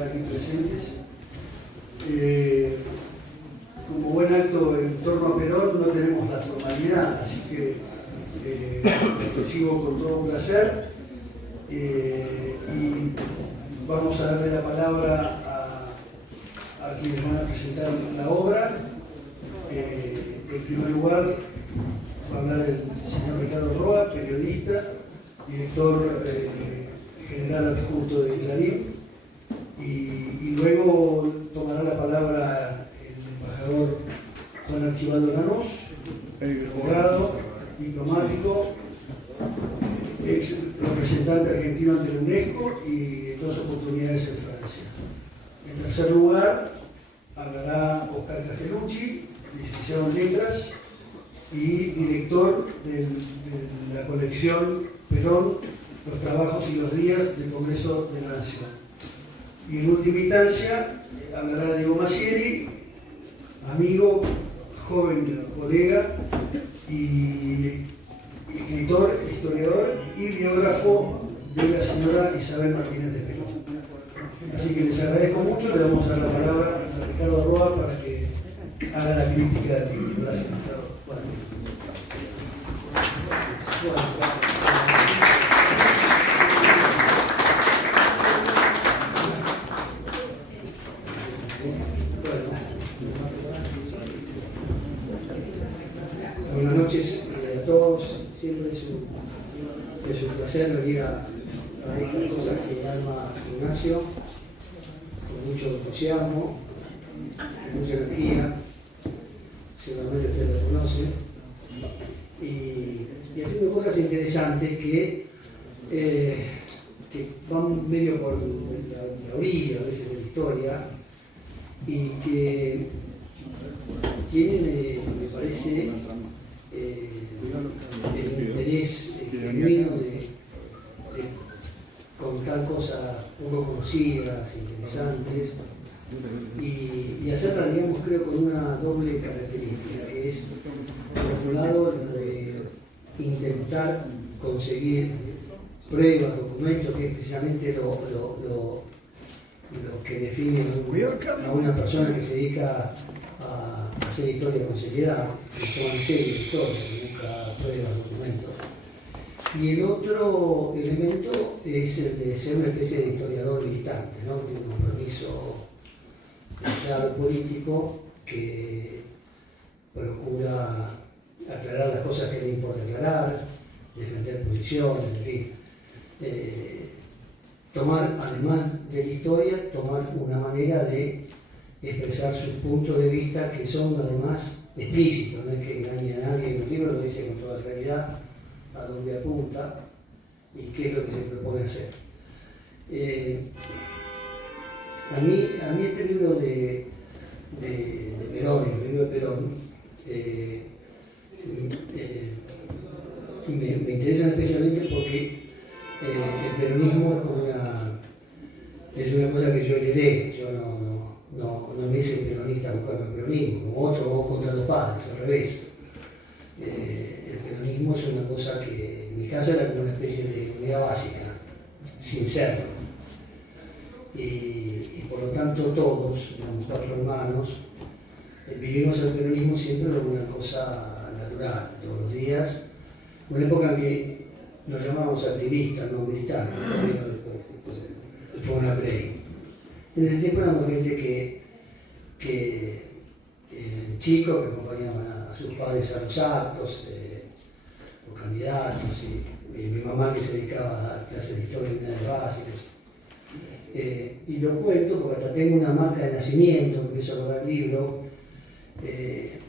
estar aquí presentes. Como buen acto en torno a Perón no tenemos la formalidad, así que recibo con todo placer y vamos a darle la palabra a quienes van a presentar la obra. En primer lugar va a hablar el señor Ricardo Roa, periodista, director general adjunto de Clarín, y luego tomará la palabra el embajador Juan Archibald Lanús, abogado, diplomático, ex representante argentino ante la UNESCO y en 2 oportunidades en Francia. En tercer lugar hablará Oscar Castellucci, licenciado en Letras y director de la colección Perón, los trabajos y los días del Congreso de la Nación. Y en última instancia hablará Diego Masieri, amigo, joven colega y escritor, historiador y biógrafo de la señora Isabel Martínez de Perón. Así que les agradezco mucho, le vamos a dar la palabra a Ricardo Roa para que haga la crítica del libro. Gracias, Ricardo. Buenas noches a todos. Siempre es un placer venir a estas cosas que arma Ignacio con mucho entusiasmo, con mucha energía. Seguramente ustedes lo conocen. Y haciendo cosas interesantes que van medio por la orilla a veces de la historia y que tienen, me parece, el interés genuino de contar cosas poco conocidas, interesantes, y hacerlas, digamos, creo, con una doble característica, que es, por un lado, la de intentar conseguir pruebas, documentos, que es precisamente lo que define a una persona que se dedica a hacer historia con seriedad, que toma en serio la historia, que busca pruebas, documentos. Y el otro elemento es el de ser una especie de historiador militante, ¿no? Tiene un compromiso claro político que procura aclarar las cosas que le importa aclarar, defender posiciones, en fin. Tomar, además de la historia, tomar una manera de expresar sus puntos de vista que son además explícitos, no es que engañe a nadie, en el libro lo dice con toda claridad a dónde apunta y qué es lo que se propone hacer. A mí este libro de Perón, el libro de Perón, me interesa especialmente porque el peronismo es una cosa que yo heredé. Yo no me hice peronista buscando el peronismo, como otro o contra los padres, al revés. El peronismo es una cosa que en mi caso era como una especie de unidad básica, sin serlo. Y por lo tanto todos, los 4 hermanos, vivimos el peronismo siempre como una cosa natural, todos los días. Una época en que nos llamábamos activistas, no militares, después fue una breve. En ese tiempo éramos gente que chicos que acompañaban a sus padres a los actos, los candidatos, y mi mamá que se dedicaba a dar clases de historia y unidades básicas. Y lo cuento porque hasta tengo una marca de nacimiento, empiezo a acordar el libro.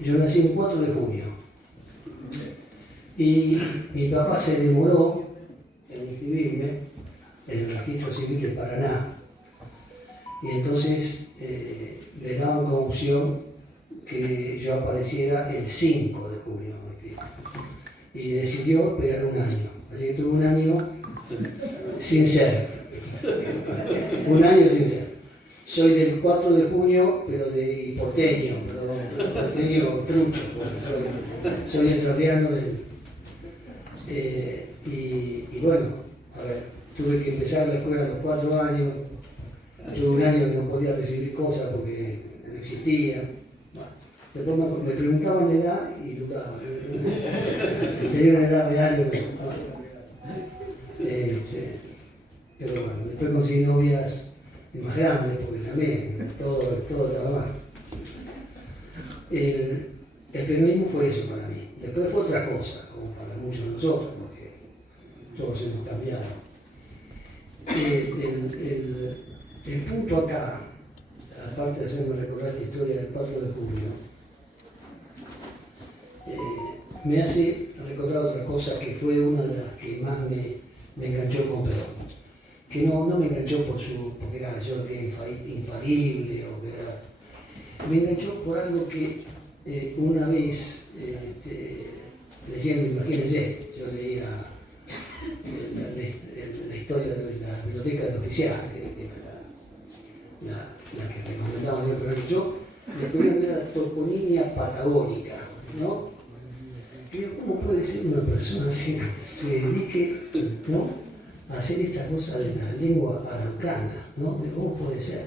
Yo nací el 4 de junio y mi papá se demoró en inscribirme en el registro civil de Paraná, y entonces le daban como opción que yo apareciera el 5 de junio, y decidió esperar un año, así que tuve un año sin ser, un año sin ser. Soy del 4 de junio, pero de porteño, trucho, soy entrerriano y bueno, a ver, tuve que empezar la escuela a los 4 años, Tuve un año que no podía recibir cosas porque no existía. Después me preguntaban la edad y dudaba. Tenía una edad real. Pero bueno, después conseguí novias más grandes porque también todo estaba mal. El peronismo fue eso para mí. Después fue otra cosa, como para muchos de nosotros, porque todos hemos cambiado. El punto acá, aparte de hacerme recordar la historia del 4 de julio, me hace recordar otra cosa que fue una de las que más me enganchó con Perón. Que no me enganchó porque era yo infalible, o que era, me enganchó por algo que una vez, leyendo, imagínense, yo leía la historia de la biblioteca del oficial, que era la que recomendaba yo, pero yo descubrí la toponimia patagónica, ¿no? Pero ¿cómo puede ser una persona así que se dedique, ¿no?, a hacer esta cosa de la lengua araucana, ¿no? ¿Cómo puede ser?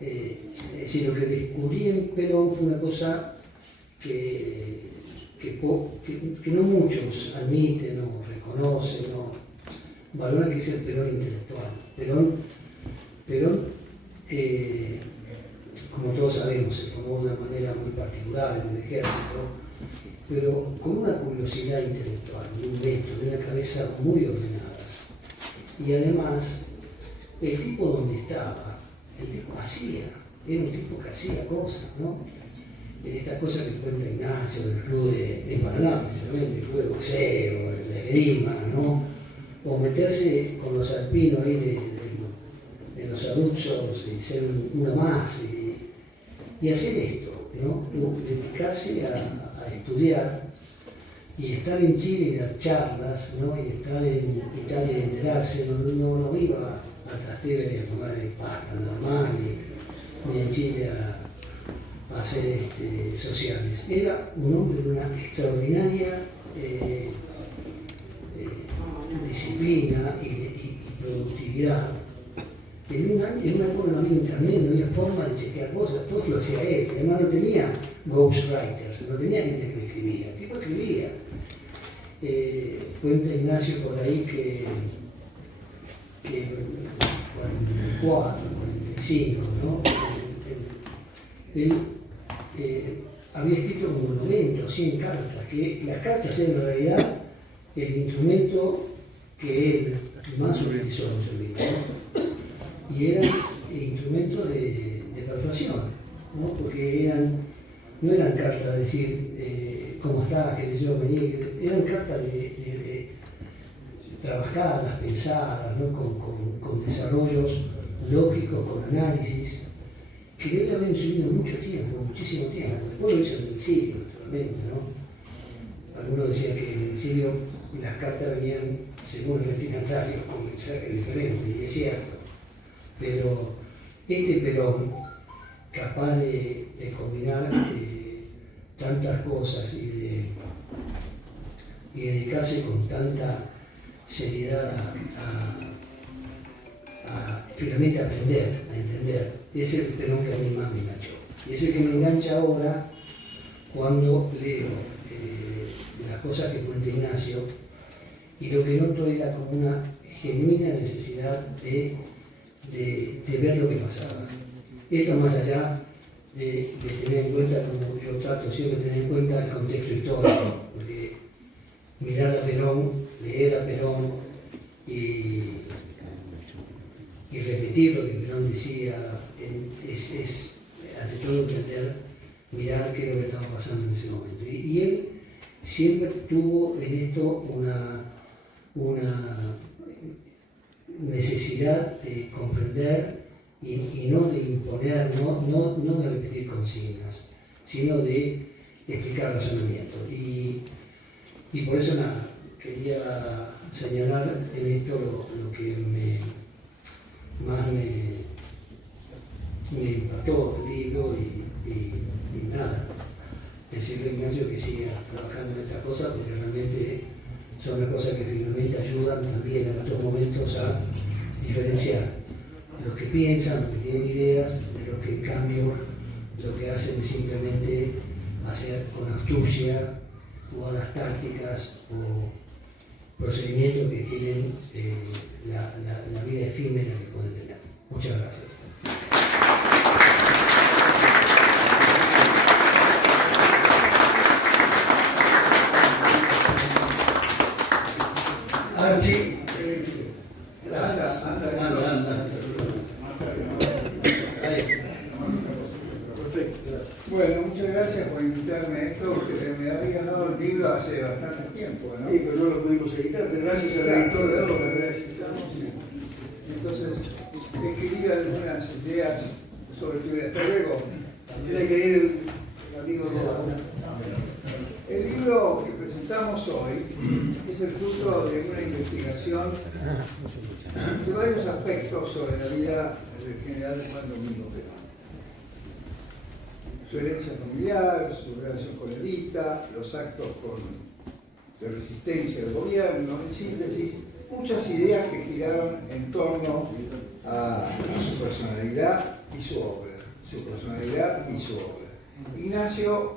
Es decir, lo que descubrí en Perón fue una cosa que no muchos admiten o reconocen o valoran, que es el Perón intelectual. Perón, como todos sabemos, se formó de una manera muy particular en el ejército, pero con una curiosidad intelectual, de un método, de una cabeza muy ordenada. Y además, el tipo donde estaba, el tipo era un tipo que hacía cosas, ¿no? Estas cosas que cuenta Ignacio del club de Paraná, precisamente, el club de boxeo, de esgrima, ¿no? O meterse con los alpinos ahí de los adultos y ser una más, y hacer esto, ¿no? Dedicarse a estudiar y estar en Chile y dar charlas, ¿no? Y estar en Italia y enterarse, no iba a Trastevere a tomar el pasta normal, ni en Chile a hacer sociales. Era un hombre de una extraordinaria disciplina y productividad. En una época no había internet, no había forma de chequear cosas, todo lo hacía él. Además no tenía ghostwriters, no tenía gente que escribía, el tipo escribía. Cuenta Ignacio por ahí que 44, 45, ¿no? Él había escrito como 90 o 100 cartas, que las cartas eran en realidad el instrumento que él más utilizó en su vida, ¿no? Y eran instrumentos de persuasión, ¿no? Porque no eran cartas de decir cómo estás, qué sé yo, vení, eran cartas trabajadas, pensadas, ¿no? con desarrollos lógicos, con análisis, que él también subió mucho tiempo, muchísimo tiempo. Después lo hizo en el exilio, naturalmente, ¿no? Algunos decían que en el exilio las cartas venían, según el destinatario, con mensajes diferentes, y es cierto. Pero Perón, capaz de combinar tantas cosas y dedicarse con tanta seriedad a finalmente aprender, a entender, es el Perón que a mí más me enganchó. Y es el que me engancha ahora cuando leo las cosas que cuenta Ignacio, y lo que noto era como una genuina necesidad de ver lo que pasaba. Esto más allá de tener en cuenta, como yo trato siempre de tener en cuenta el contexto histórico, porque mirar a Perón, leer a Perón y repetir lo que Perón decía es ante todo entender, mirar qué es lo que estaba pasando en ese momento. Y él siempre tuvo en esto una necesidad de comprender y no de imponer, no de repetir consignas, sino de explicar razonamiento. Y por eso nada, quería señalar en esto lo que más me impactó el libro y nada, decirle a Ignacio que siga trabajando en estas cosas, porque realmente son las cosas que finalmente ayudan también en otros momentos a diferenciar los que piensan, los que tienen ideas, de los que en cambio lo que hacen es simplemente hacer con astucia jugadas tácticas o procedimientos que tienen la vida efímera que pueden tener. Muchas gracias. Archie. Bueno, muchas gracias por invitarme a esto, porque me había ganado el libro hace bastante tiempo, ¿no? Sí, pero no lo pudimos editar, pero gracias al editor de obra, gracias. Entonces, escribí algunas ideas sobre tu vida. Hasta luego. Tiene que ir el amigo Roda. El libro que presentamos hoy es el fruto de una investigación de varios aspectos sobre la vida del general Juan Domingo Perón. Su herencia familiar, su relación con Evita, los actos de resistencia del gobierno, en síntesis, muchas ideas que giraron en torno a su personalidad y su obra. Ignacio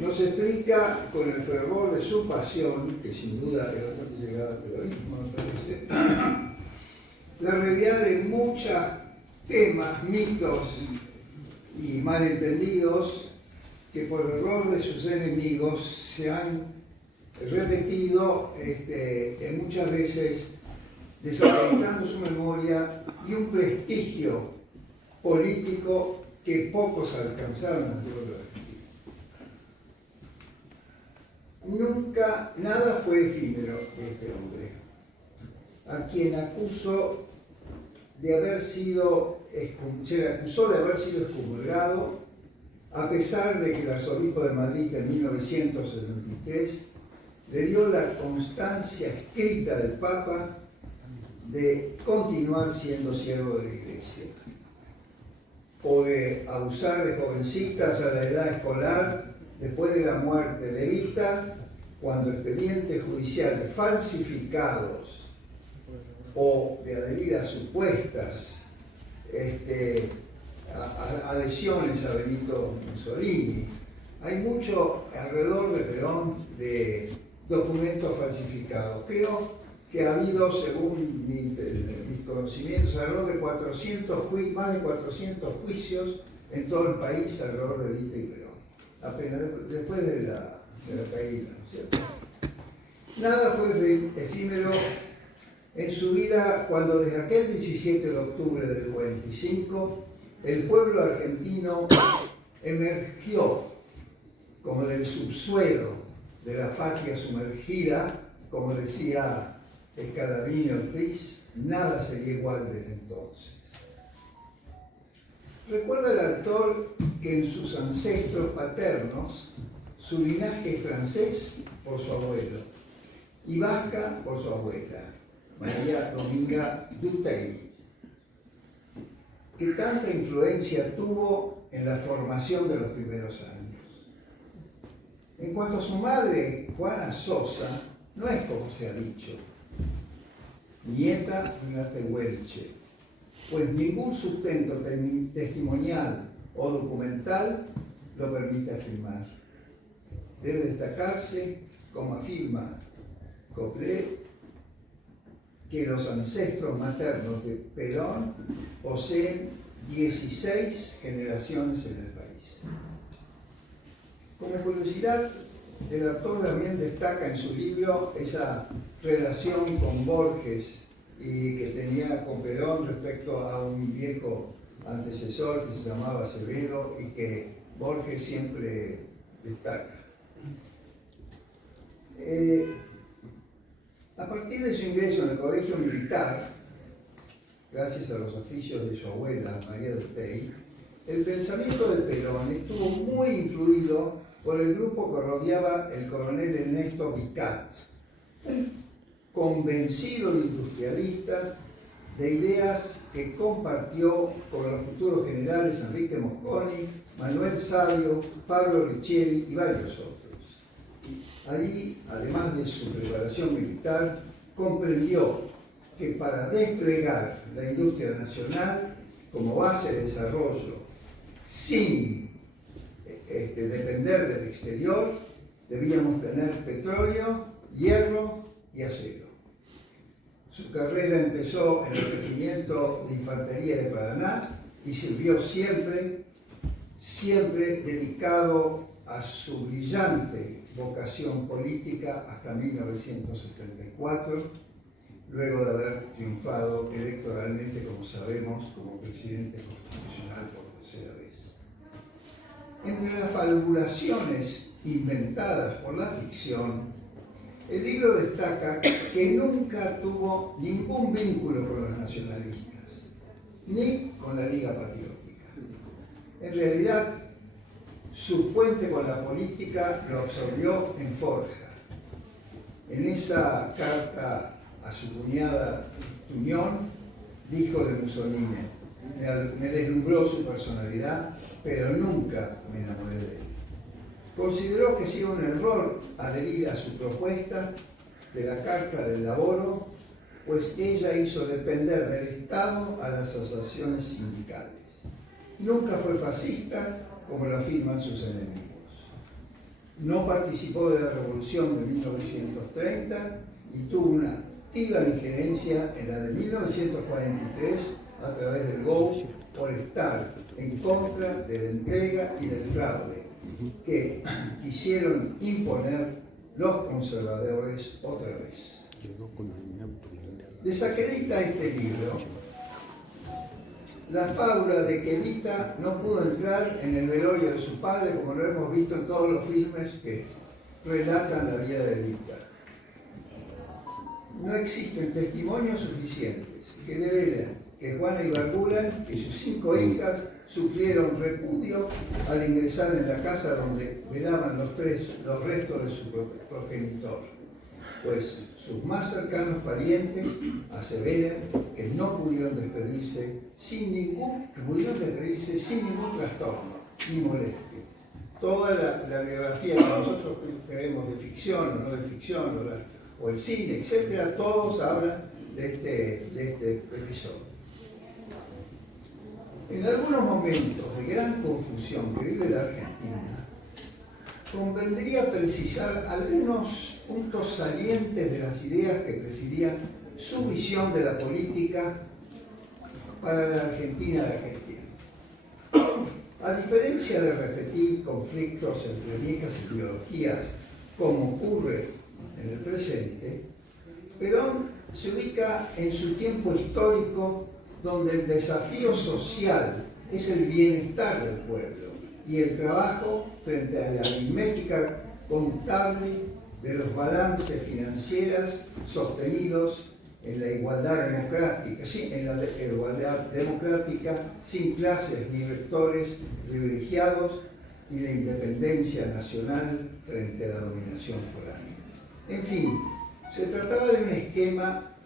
nos explica con el fervor de su pasión, que sin duda es bastante llegada al peronismo, me parece, la realidad de muchos temas, mitos y malentendidos que por el error de sus enemigos se han repetido muchas veces desacreditando su memoria y un prestigio político que pocos alcanzaron a hacerlo. Nunca, nada fue efímero de este hombre, a quien se le acusó de haber sido excomulgado, a pesar de que el arzobispo de Madrid en 1973 le dio la constancia escrita del Papa de continuar siendo siervo de la Iglesia, o de abusar de jovencitas a la edad escolar después de la muerte de Evita, cuando expedientes judiciales falsificados o de adherir a supuestas adhesiones a Benito Mussolini. Hay mucho alrededor de Perón de documentos falsificados. Creo que ha habido, según mis conocimientos, alrededor de más de 400 juicios en todo el país alrededor de Evita y Perón, apenas después de la caída, ¿no es cierto? Nada fue efímero en su vida cuando desde aquel 17 de octubre del 45 el pueblo argentino emergió como del subsuelo de la patria sumergida, como decía Scalabrini Ortiz, nada sería igual desde entonces. Recuerda el autor que en sus ancestros paternos su linaje es francés por su abuelo y vasca por su abuela, María Dominga Duteil, que tanta influencia tuvo en la formación de los primeros años. En cuanto a su madre, Juana Sosa, no es como se ha dicho, nieta de una tehuelche, pues ningún sustento testimonial o documental lo permite afirmar. Debe destacarse, como afirma Coplé, que los ancestros maternos de Perón poseen 16 generaciones en el país. Como curiosidad, el autor también destaca en su libro esa relación con Borges y que tenía con Perón respecto a un viejo antecesor que se llamaba Acevedo y que Borges siempre destaca. A partir de su ingreso en el colegio militar, gracias a los oficios de su abuela María Duteil, el pensamiento de Perón estuvo muy influido por el grupo que rodeaba el coronel Ernesto Vicat, convencido industrialista de ideas que compartió con los futuros generales Enrique Mosconi, Manuel Sabio, Pablo Riccieri y varios otros. Allí, además de su preparación militar, comprendió que para desplegar la industria nacional como base de desarrollo sin depender del exterior, debíamos tener petróleo, hierro y acero. Su carrera empezó en el Regimiento de Infantería de Paraná y sirvió siempre dedicado a su brillante vocación política hasta 1974, luego de haber triunfado electoralmente, como sabemos, como presidente constitucional por tercera vez. Entre las fabulaciones inventadas por la ficción, el libro destaca que nunca tuvo ningún vínculo con los nacionalistas, ni con la Liga Patriótica. En realidad, su puente con la política lo absorbió en Forja. En esa carta a su cuñada Tuñón, dijo de Mussolini: me deslumbró su personalidad, pero nunca me enamoré de él. Consideró que sería un error adherir a su propuesta de la Carta del Lavoro, pues ella hizo depender del Estado a las asociaciones sindicales. Nunca fue fascista, como lo afirman sus enemigos. No participó de la Revolución de 1930 y tuvo una activa injerencia en la de 1943 a través del GO por estar en contra de la entrega y del fraude que quisieron imponer los conservadores otra vez. Desacredita este libro la fábula de que Evita no pudo entrar en el velorio de su padre, como lo hemos visto en todos los filmes que relatan la vida de Evita. No existen testimonios suficientes que develan que Juana Ibardura y sus 5 hijas sufrieron repudio al ingresar en la casa donde velaban los restos de su progenitor, pues sus más cercanos parientes aseveran que no pudieron despedirse sin ningún trastorno ni molestia. Toda la biografía que nosotros creemos de ficción o no de ficción, o el cine, etc., todos hablan de este episodio. En algunos momentos de gran confusión que vive la Argentina, convendría precisar algunos puntos salientes de las ideas que presidían su visión de la política para la Argentina de aquel tiempo. A diferencia de repetir conflictos entre viejas ideologías, como ocurre en el presente, Perón se ubica en su tiempo histórico donde el desafío social es el bienestar del pueblo y el trabajo frente a la aritmética contable de los balances financieros sostenidos en la igualdad democrática, sin clases ni vectores privilegiados y la independencia nacional frente a la dominación foránea. En fin, se trataba de un esquema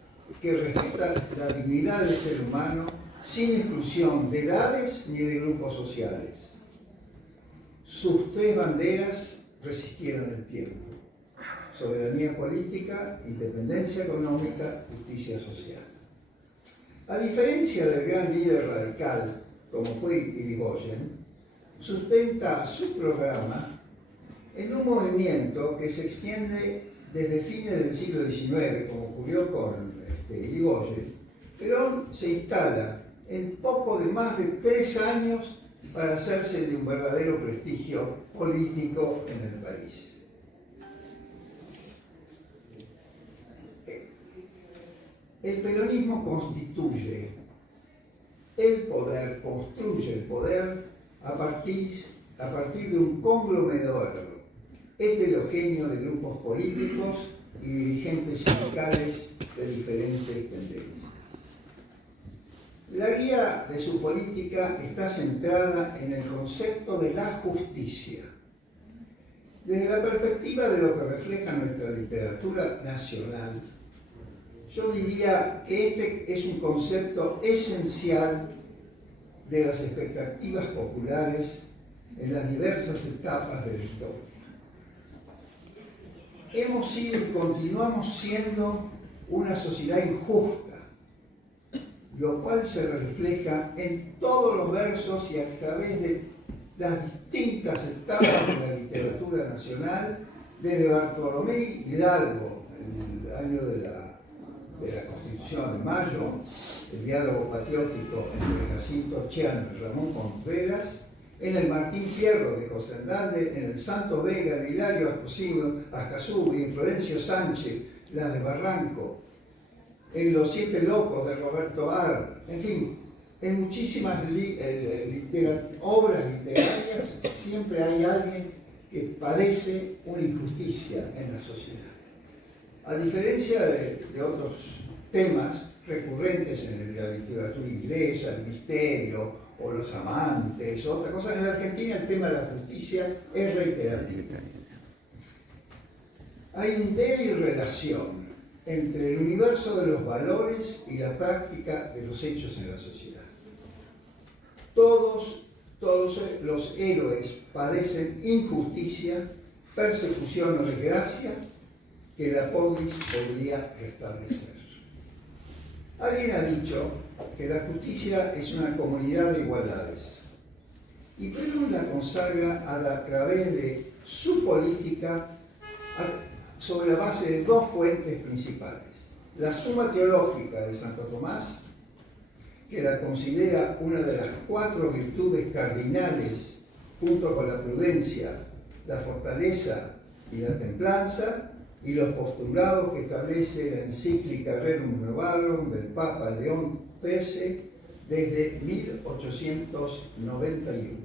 que respeta la dignidad del ser humano sin exclusión de edades ni de grupos sociales. Sus 3 banderas resistieron el tiempo: soberanía política, independencia económica, justicia social. A diferencia del gran líder radical, como fue Irigoyen, sustenta su programa en un movimiento que se extiende desde fines del siglo XIX, como ocurrió con Irigoyen. Perón se instala en poco de más de 3 años para hacerse de un verdadero prestigio político en el país. El peronismo constituye el poder, construye el poder a partir de un conglomerado heterogéneo de grupos políticos y dirigentes sindicales de diferentes tendencias. La guía de su política está centrada en el concepto de la justicia. Desde la perspectiva de lo que refleja nuestra literatura nacional, yo diría que este es un concepto esencial de las expectativas populares en las diversas etapas de la historia. Hemos sido y continuamos siendo una sociedad injusta, lo cual se refleja en todos los versos y a través de las distintas etapas de la literatura nacional, desde Bartolomé Hidalgo, en el año de la Constitución de Mayo, el diálogo patriótico entre Jacinto Chiano y Ramón Contreras, en el Martín Fierro de José Hernández, en el Santo Vega, en Hilario Ascazú y en Florencio Sánchez, la de Barranco, en Los Siete Locos de Roberto Ar, en fin, en muchísimas obras literarias siempre hay alguien que padece una injusticia en la sociedad. A diferencia de otros temas recurrentes en la literatura inglesa, el misterio o los amantes, otra cosa, en la Argentina el tema de la justicia es reiterativo. Hay una débil relación entre el universo de los valores y la práctica de los hechos en la sociedad. Todos los héroes padecen injusticia, persecución o desgracia que la polis podría restablecer. Alguien ha dicho que la justicia es una comunidad de igualdades, y Perón la consagra a través de su política sobre la base de dos fuentes principales: la Suma Teológica de Santo Tomás, que la considera una de las 4 virtudes cardinales, junto con la prudencia, la fortaleza y la templanza, y los postulados que establece la encíclica Rerum Novarum del Papa León XIII desde 1891,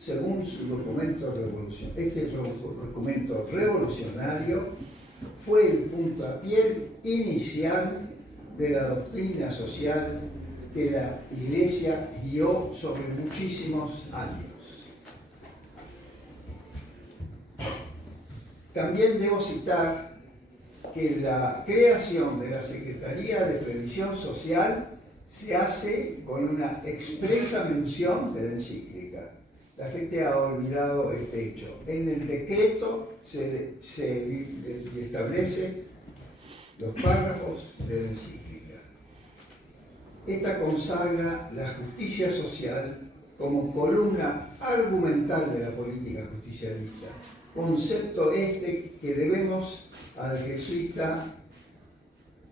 según su documento revolucionario. Este documento revolucionario fue el puntapié inicial de la doctrina social que la Iglesia guió sobre muchísimos años. También debo citar que la creación de la Secretaría de Previsión Social se hace con una expresa mención de la encíclica. La gente ha olvidado este hecho. En el decreto se establece los párrafos de la encíclica. Esta consagra la justicia social como columna argumental de la política justicialista, concepto este que debemos al jesuita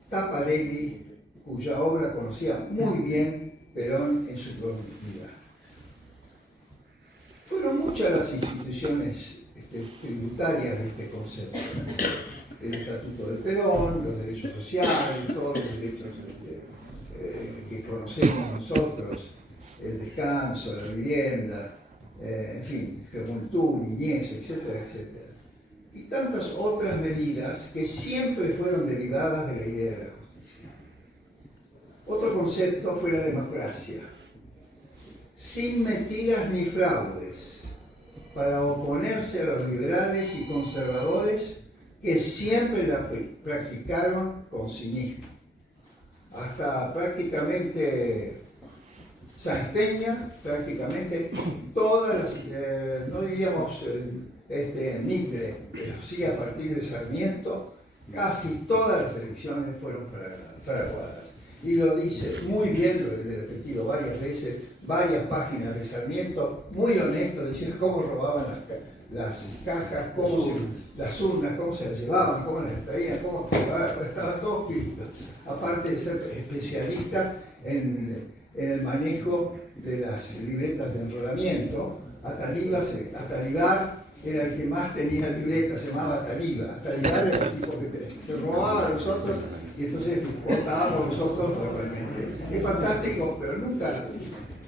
Taparelli, cuya obra conocía muy bien Perón en su profundidad. Fueron muchas las instituciones tributarias de este concepto: el Estatuto de Perón, los derechos sociales, todos los derechos que conocemos nosotros, el descanso, la vivienda, en fin, juventud, niñez, etcétera, etcétera. Y tantas otras medidas que siempre fueron derivadas de la idea de la justicia. Otro concepto fue la democracia, sin mentiras ni fraudes, para oponerse a los liberales y conservadores que siempre la practicaron con cinismo. Hasta prácticamente Sáenz Peña, prácticamente todas las, no diríamos Mitre, pero sí a partir de Sarmiento, casi todas las elecciones fueron fraguadas. Y lo dice muy bien, lo he repetido varias veces, varias páginas de Sarmiento, muy honesto, diciendo cómo robaban las cajas, las urnas, cómo se las llevaban, cómo las traían, cómo estaban todos pistos. Aparte de ser especialistas en el manejo de las libretas de enrolamiento. Atalíbar era el que más tenía libretas, se llamaba Atalíbar. Atalíbar era el tipo que te robaba a los otros y entonces cortábamos los otros realmente. Es fantástico, pero nunca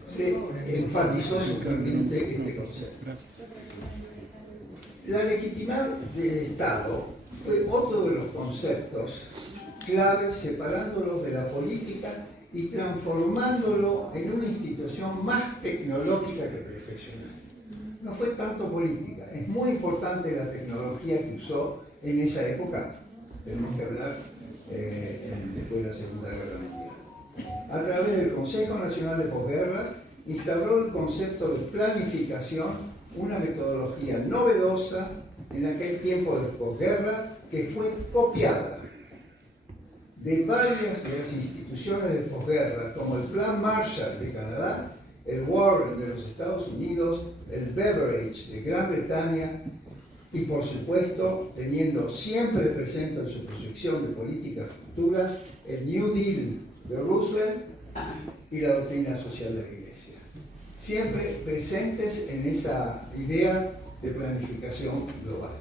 se enfatizó suficientemente este concepto. La legitimidad del Estado fue otro de los conceptos claves, separándolo de la política y transformándolo en una institución más tecnológica que profesional. No fue tanto política, es muy importante la tecnología que usó en esa época, tenemos que hablar después de la Segunda Guerra Mundial. A través del Consejo Nacional de Posguerra, instauró el concepto de planificación, una metodología novedosa en aquel tiempo de posguerra que fue copiada de varias de las instituciones de posguerra, como el Plan Marshall de Canadá, el Warren de los Estados Unidos, el Beveridge de Gran Bretaña y, por supuesto, teniendo siempre presente en su proyección de políticas futuras, el New Deal de Roosevelt y la doctrina social de la Iglesia. Siempre presentes en esa idea de planificación global.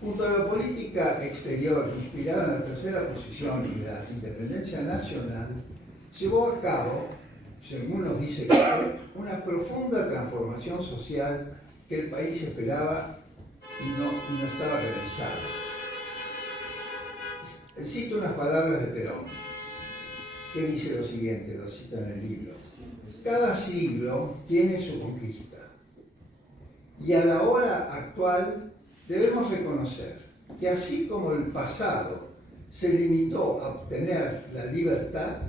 Junto a la política exterior inspirada en la tercera posición y la independencia nacional, llevó a cabo, según nos dice Kepler, una profunda transformación social que el país esperaba y no estaba realizada. Cito unas palabras de Perón, que dice lo siguiente, lo cita en el libro: cada siglo tiene su conquista, y a la hora actual debemos reconocer que así como el pasado se limitó a obtener la libertad,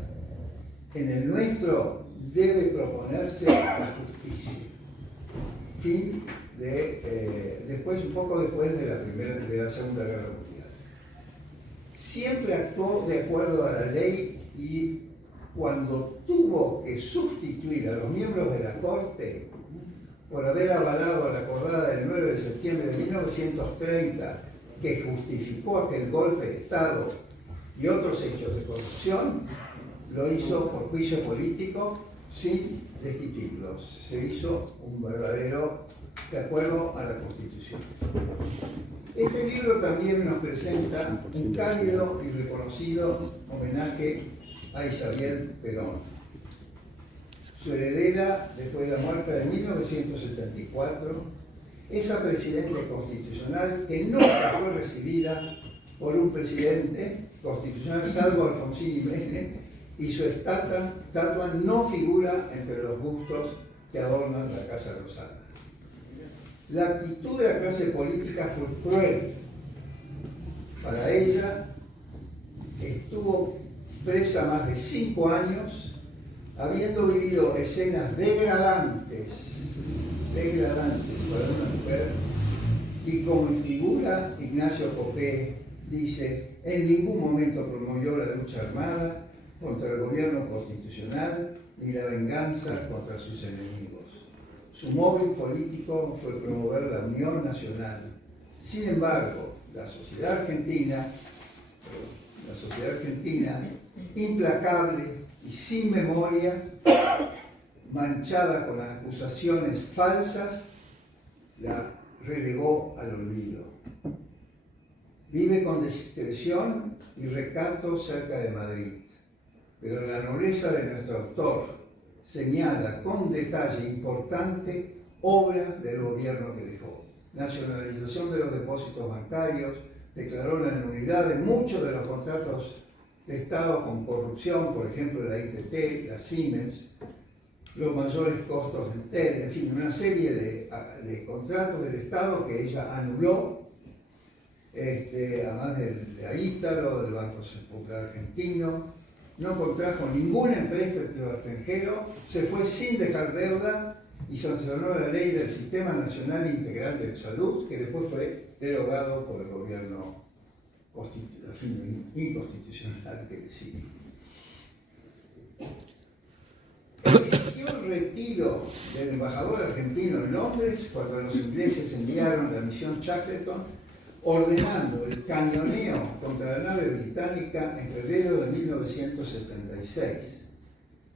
en el nuestro debe proponerse la justicia. Fin de, un poco después de la Segunda Guerra Mundial. Siempre actuó de acuerdo a la ley y cuando tuvo que sustituir a los miembros de la Corte por haber avalado la acordada del 9 de septiembre de 1930, que justificó aquel golpe de Estado y otros hechos de corrupción, lo hizo por juicio político sin destituirlos. Se hizo un verdadero de acuerdo a la Constitución. Este libro también nos presenta un cálido y reconocido homenaje a Isabel Perón, su heredera después de la muerte de 1974, esa presidenta constitucional que nunca fue recibida por un presidente constitucional salvo Alfonsín Jiménez, y su estatua no figura entre los bustos que adornan la Casa Rosada. La actitud de la clase política fue cruel. Para ella estuvo presa más de 5 años, habiendo vivido escenas degradantes para una mujer, y como figura Ignacio Copé dice: en ningún momento promovió la lucha armada contra el gobierno constitucional ni la venganza contra sus enemigos. Su móvil político fue promover la unión nacional. Sin embargo, la sociedad argentina, implacable y sin memoria, manchada con acusaciones falsas, la relegó al olvido. Vive con discreción y recato cerca de Madrid, pero la nobleza de nuestro autor señala con detalle importante obra del gobierno que dejó: nacionalización de los depósitos bancarios, declaró la nulidad de muchos de los contratos de Estado con corrupción, por ejemplo la ITT, la Siemens, los mayores costos del TED, en fin, una serie de contratos del Estado que ella anuló, además de Ítalo, del Banco Popular Argentino. No contrajo ningún empréstito extranjero, se fue sin dejar deuda y sancionó la ley del Sistema Nacional Integral de Salud, que después fue derogado por el gobierno inconstitucional que decide. Exigió el retiro del embajador argentino en Londres cuando los ingleses enviaron la misión Shackleton, ordenando el cañoneo contra la nave británica en febrero de 1976.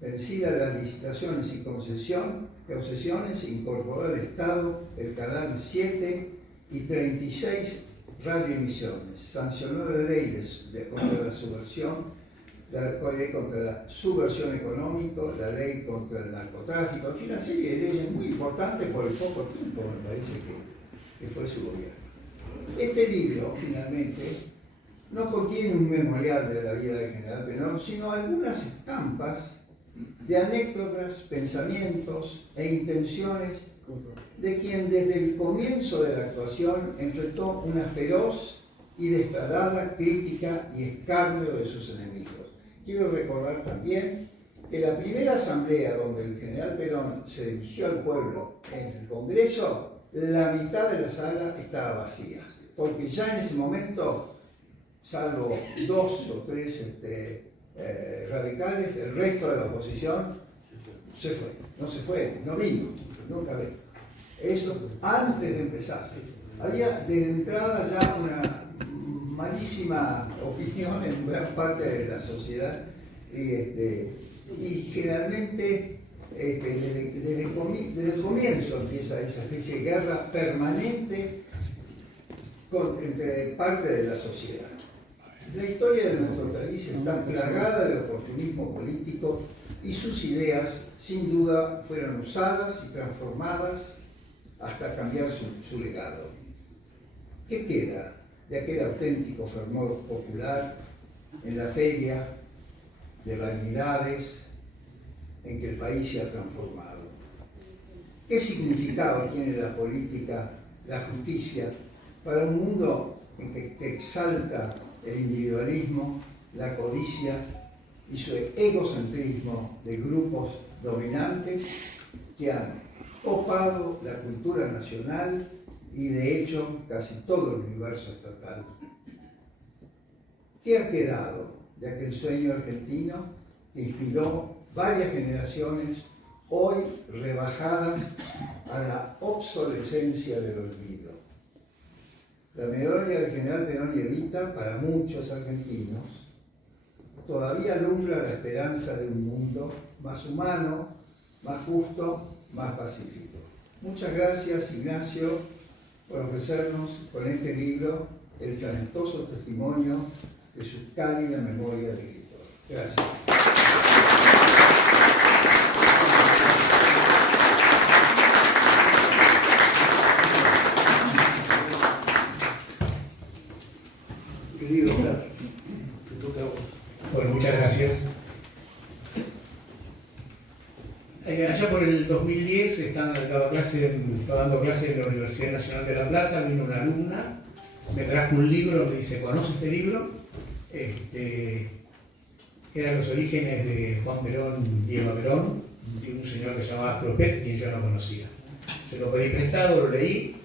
Vencidas las licitaciones y concesiones, incorporó al Estado el canal 7 y 36 radioemisiones. Sancionó la ley contra la subversión, la ley contra la subversión económica, la ley contra el narcotráfico, en fin, una serie de leyes muy importantes por el poco tiempo, me parece, que fue su gobierno. Este libro, finalmente, no contiene un memorial de la vida del general Perón, sino algunas estampas de anécdotas, pensamientos e intenciones de quien desde el comienzo de la actuación enfrentó una feroz y descarada crítica y escarnio de sus enemigos. Quiero recordar también que la primera asamblea donde el general Perón se dirigió al pueblo en el Congreso, la mitad de la sala estaba vacía, porque ya en ese momento salvo 2 o 3 radicales, el resto de la oposición se fue. No se fue, no vino, nunca vino. Eso antes de empezar. Había desde entrada ya una malísima opinión en gran parte de la sociedad y generalmente desde el comienzo empieza esa especie de guerra permanente entre parte de la sociedad. La historia de nuestro país está plagada de oportunismo político y sus ideas sin duda fueron usadas y transformadas hasta cambiar su legado. ¿Qué queda de aquel auténtico fervor popular en la feria de vanidades en que el país se ha transformado? ¿Qué significaba tiene la política, la justicia, para un mundo en que exalta el individualismo, la codicia y su egocentrismo de grupos dominantes que han copado la cultura nacional y de hecho casi todo el universo estatal? ¿Qué ha quedado de aquel sueño argentino que inspiró varias generaciones hoy rebajadas a la obsolescencia del olvido? La memoria del general Perón y Evita, para muchos argentinos, todavía alumbra la esperanza de un mundo más humano, más justo, más pacífico. Muchas gracias, Ignacio, por ofrecernos con este libro el talentoso testimonio de su cálida memoria de escritor. Gracias. Querido Oscar, te toca a vos. Bueno, muchas gracias. Allá por el 2010 estaba dando clase en la Universidad Nacional de La Plata, vino una alumna, me trajo un libro, me dice, ¿conoce este libro? Eran los orígenes de Juan Perón y Eva Perón, de un señor que se llamaba Clopet, quien yo no conocía. Se lo pedí prestado, lo leí,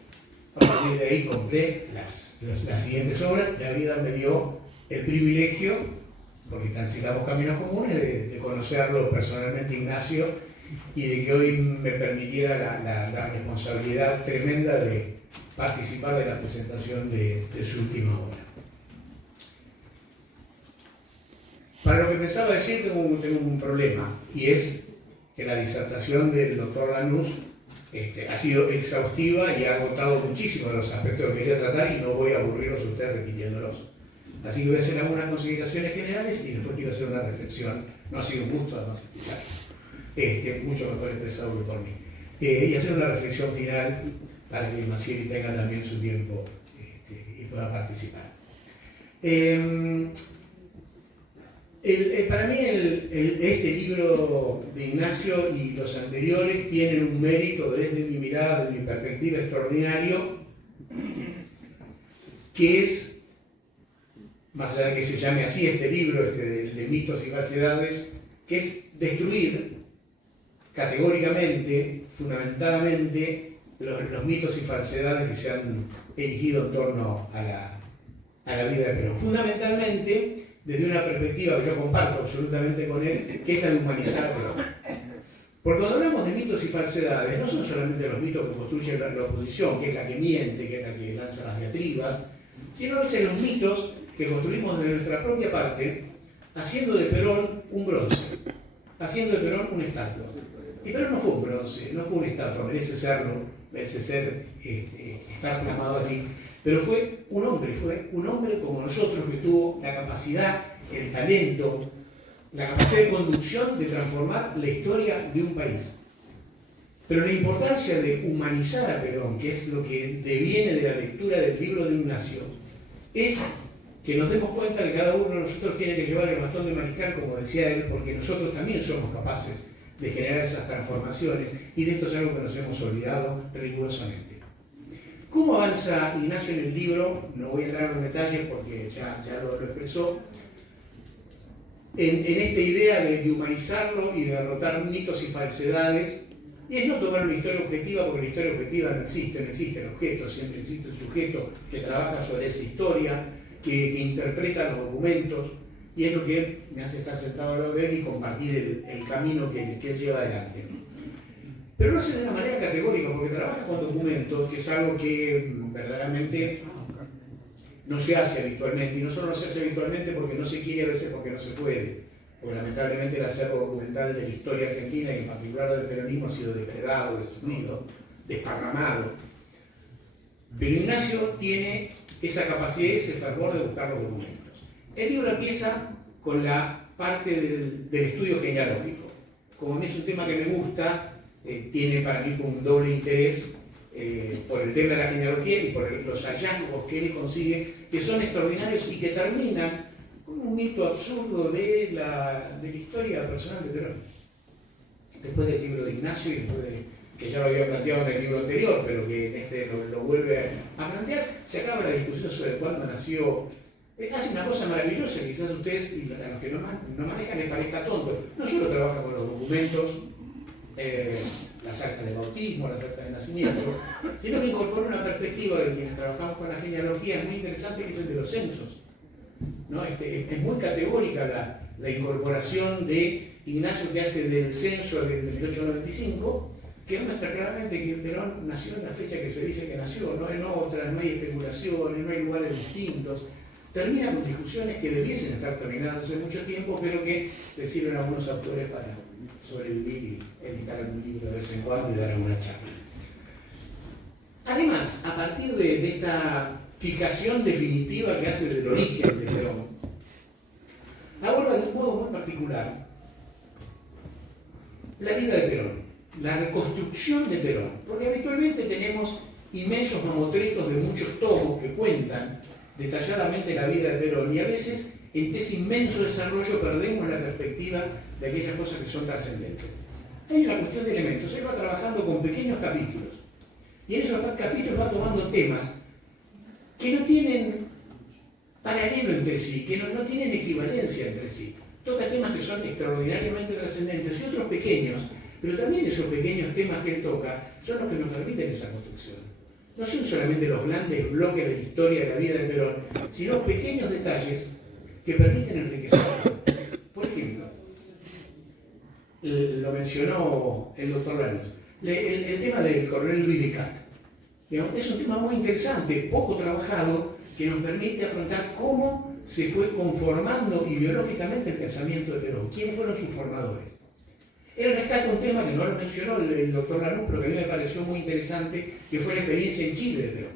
a partir de ahí compré las siguientes obras. La vida me dio el privilegio, porque transitamos caminos comunes, de conocerlo personalmente, Ignacio, y de que hoy me permitiera la responsabilidad tremenda de participar de la presentación de su última obra. Para lo que pensaba decir tengo un problema, y es que la disertación del doctor Lanús ha sido exhaustiva y ha agotado muchísimo de los aspectos que quería tratar y no voy a aburrirlos a ustedes repitiéndolos. Así que voy a hacer algunas consideraciones generales y después quiero hacer una reflexión. No ha sido un gusto además explicar, mucho mejor expresado que por mí. Y hacer una reflexión final para que Maciel tenga también su tiempo y pueda participar. Para mí este libro de Ignacio y los anteriores tienen un mérito desde mi mirada, desde mi perspectiva extraordinario, que es, más allá de que se llame así este libro, de mitos y falsedades, que es destruir categóricamente, fundamentadamente, los mitos y falsedades que se han erigido en torno a la vida de Perón. Fundamentalmente, desde una perspectiva que yo comparto absolutamente con él, que es la de humanizar a Perón. Porque cuando hablamos de mitos y falsedades, no son solamente los mitos que construye la oposición, que es la que miente, que es la que lanza las diatribas, sino a veces los mitos que construimos desde nuestra propia parte, haciendo de Perón un bronce, haciendo de Perón una estatua. Y Perón no fue un bronce, no fue una estatua, merece serlo, merece estar plasmado allí. Pero fue un hombre como nosotros, que tuvo la capacidad, el talento, la capacidad de conducción de transformar la historia de un país. Pero la importancia de humanizar a Perón, que es lo que deviene de la lectura del libro de Ignacio, es que nos demos cuenta que cada uno de nosotros tiene que llevar el bastón de mariscal, como decía él, porque nosotros también somos capaces de generar esas transformaciones, y de esto es algo que nos hemos olvidado rigurosamente. ¿Cómo avanza Ignacio en el libro? No voy a entrar en los detalles porque ya lo expresó. En esta idea de humanizarlo y de derrotar mitos y falsedades, y es no tomar una historia objetiva, porque la historia objetiva no existe el objeto, siempre existe el sujeto que trabaja sobre esa historia, que interpreta los documentos, y es lo que me hace estar sentado al lado de él y compartir el camino que él lleva adelante. Pero lo hace de una manera categórica, porque trabaja con documentos, que es algo que verdaderamente no se hace habitualmente, y no solo no se hace habitualmente porque no se quiere, a veces porque no se puede, porque lamentablemente el acervo documental de la historia argentina y en particular del peronismo ha sido depredado, destruido, desparramado. Pero Ignacio tiene esa capacidad y ese fervor de buscar los documentos. El libro empieza con la parte del estudio genealógico. Como a mí es un tema que me gusta, tiene para mí como un doble interés por el tema de la genealogía y por los hallazgos que él consigue, que son extraordinarios y que terminan con un mito absurdo de la historia personal de Perón. Después del libro de Ignacio y después que ya lo había planteado en el libro anterior, pero que en este lo vuelve a plantear, se acaba la discusión sobre cuándo nació. Hace una cosa maravillosa, quizás a ustedes y a los que no manejan les parezca tonto. No solo trabaja con los documentos, las actas de bautismo, las actas de nacimiento, sino que incorpora una perspectiva de quienes trabajamos con la genealogía muy interesante, que es el de los censos, ¿no? Es muy categórica la incorporación de Ignacio, que hace del censo de 1895, que muestra claramente que Perón nació en la fecha que se dice que nació, no en otra, no hay especulaciones, no hay lugares distintos. Termina con discusiones que debiesen estar terminadas hace mucho tiempo, pero que le sirven a algunos autores para sobrevivir y editar algún libro de vez en cuando y dar alguna charla. Además, a partir de esta fijación definitiva que hace del origen de Perón, aborda de un modo muy particular la vida de Perón, la reconstrucción de Perón, porque habitualmente tenemos inmensos mamotretos de muchos tomos que cuentan detalladamente la vida de Perón, y a veces en ese inmenso desarrollo perdemos la perspectiva de aquellas cosas que son trascendentes. Hay una cuestión de elementos, él va trabajando con pequeños capítulos, y en esos capítulos va tomando temas que no tienen paralelo entre sí, que no tienen equivalencia entre sí. Toca temas que son extraordinariamente trascendentes y otros pequeños, pero también esos pequeños temas que él toca son los que nos permiten esa construcción. No son solamente los grandes bloques de la historia de la vida de Perón, sino pequeños detalles que permiten enriquecerlo. Por ejemplo, lo mencionó el doctor Lanús, el tema del coronel Luis Vicat. Es un tema muy interesante, poco trabajado, que nos permite afrontar cómo se fue conformando ideológicamente el pensamiento de Perón, quiénes fueron sus formadores. Él rescata un tema que no lo mencionó el doctor Lanús, pero que a mí me pareció muy interesante, que fue la experiencia en Chile de Perón,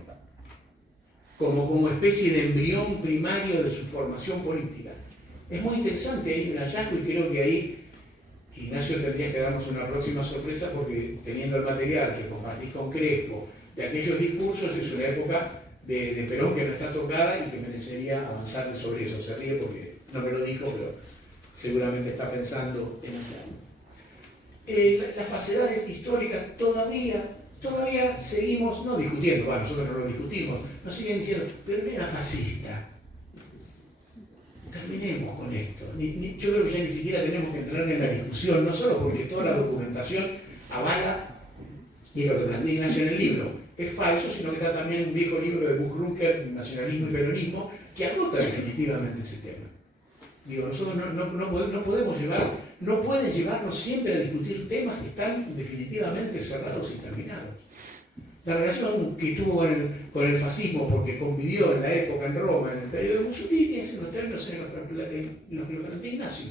como especie de embrión primario de su formación política. Es muy interesante, hay un hallazgo, y creo que ahí Ignacio tendría que darnos una próxima sorpresa, porque teniendo el material que compartís con Crespo de aquellos discursos, es una época de Perón que no está tocada y que merecería avanzarse sobre eso. Se ríe porque no me lo dijo, pero seguramente está pensando en hacerlo. Las falsedades históricas todavía seguimos, no discutiendo, bueno, nosotros no lo discutimos, nos siguen diciendo, pero era fascista. Terminemos con esto. Yo creo que ya ni siquiera tenemos que entrar en la discusión, no solo porque toda la documentación avala, y lo que plantea Ignacio en el libro es falso, sino que está también un viejo libro de Buchrucker, Nacionalismo y Peronismo, que agota definitivamente ese tema. Digo, nosotros no pueden llevarnos siempre a discutir temas que están definitivamente cerrados y terminados. La relación que tuvo con el fascismo, porque convivió en la época en Roma, en el periodo de Mussolini, es en los términos en los que lo plantea Ignacio.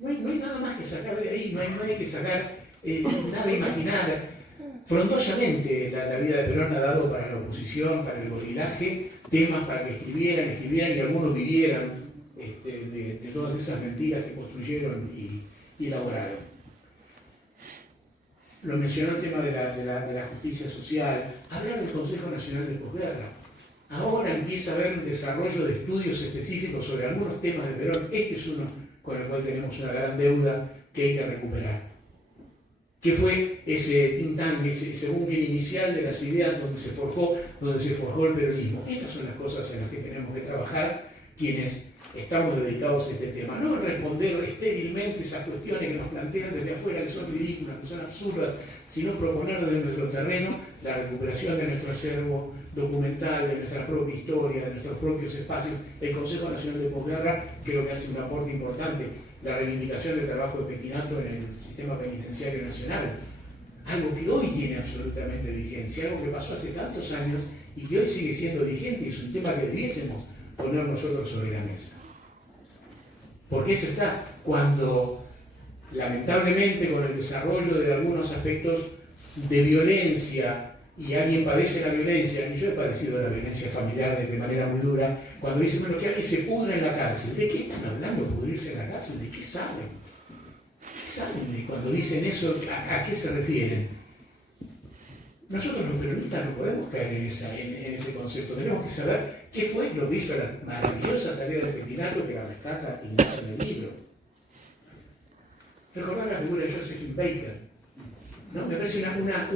No hay nada más que sacar de ahí, no hay que sacar nada, imaginar. Frondosamente la vida de Perón ha dado para la oposición, para el gorilaje, temas para que escribieran y algunos vivieran de todas esas mentiras que construyeron y elaboraron. Lo mencionó el tema de la justicia social, hablar del Consejo Nacional de Posguerra. Ahora empieza a haber un desarrollo de estudios específicos sobre algunos temas de Perón. Este es uno con el cual tenemos una gran deuda que hay que recuperar. Que fue ese think tank, ese búnker inicial de las ideas donde se forjó el peronismo. Estas son las cosas en las que tenemos que trabajar quienes estamos dedicados a este tema. No responder estérilmente esas cuestiones que nos plantean desde afuera, que son ridículas, que son absurdas, sino proponer desde nuestro terreno la recuperación de nuestro acervo documental, de nuestra propia historia, de nuestros propios espacios. El Consejo Nacional de Posguerra creo que hace un aporte importante, la reivindicación del trabajo de Pettinato en el sistema penitenciario nacional, algo que hoy tiene absolutamente vigencia, algo que pasó hace tantos años y que hoy sigue siendo vigente, y es un tema que debiésemos poner nosotros sobre la mesa. Porque esto está cuando, lamentablemente, con el desarrollo de algunos aspectos de violencia, y alguien padece la violencia, y yo he padecido la violencia familiar de manera muy dura, cuando dicen, bueno, que alguien se pudra en la cárcel. ¿De qué están hablando, pudrirse en la cárcel? ¿De qué saben? ¿Qué saben? Y cuando dicen eso, ¿a qué se refieren? Nosotros los peronistas no podemos caer en ese concepto. Tenemos que saber qué fue lo que hizo la maravillosa tarea de Pettinato, que la rescata Ignacio en el libro. Recordar la figura de Josephine Baker, ¿no? Me parece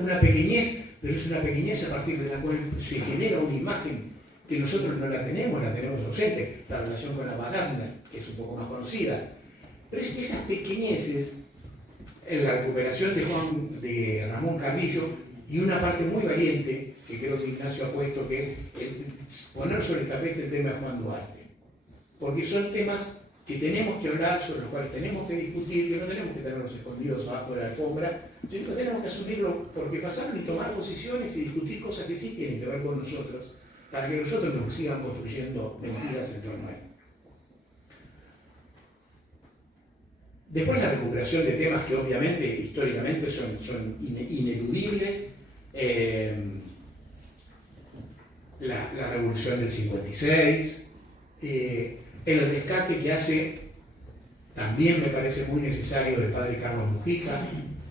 una pequeñez, pero es una pequeñez a partir de la cual se genera una imagen que nosotros no la tenemos ausente. La relación con la Baganda, que es un poco más conocida. Pero es esas pequeñeces, en la recuperación de Ramón Carrillo, y una parte muy valiente, que creo que Ignacio ha puesto, que es poner sobre el tapete el tema de Juan Duarte. Porque son temas que tenemos que hablar, sobre los cuales tenemos que discutir, que no tenemos que tenerlos escondidos abajo de la alfombra, sino que tenemos que asumirlo porque pasaron y tomar posiciones y discutir cosas que sí tienen que ver con nosotros, para que nosotros nos sigan construyendo mentiras en torno a él. Después la recuperación de temas que obviamente, históricamente, son ineludibles. La revolución del 56, el rescate que hace, también me parece muy necesario, del padre Carlos Mujica,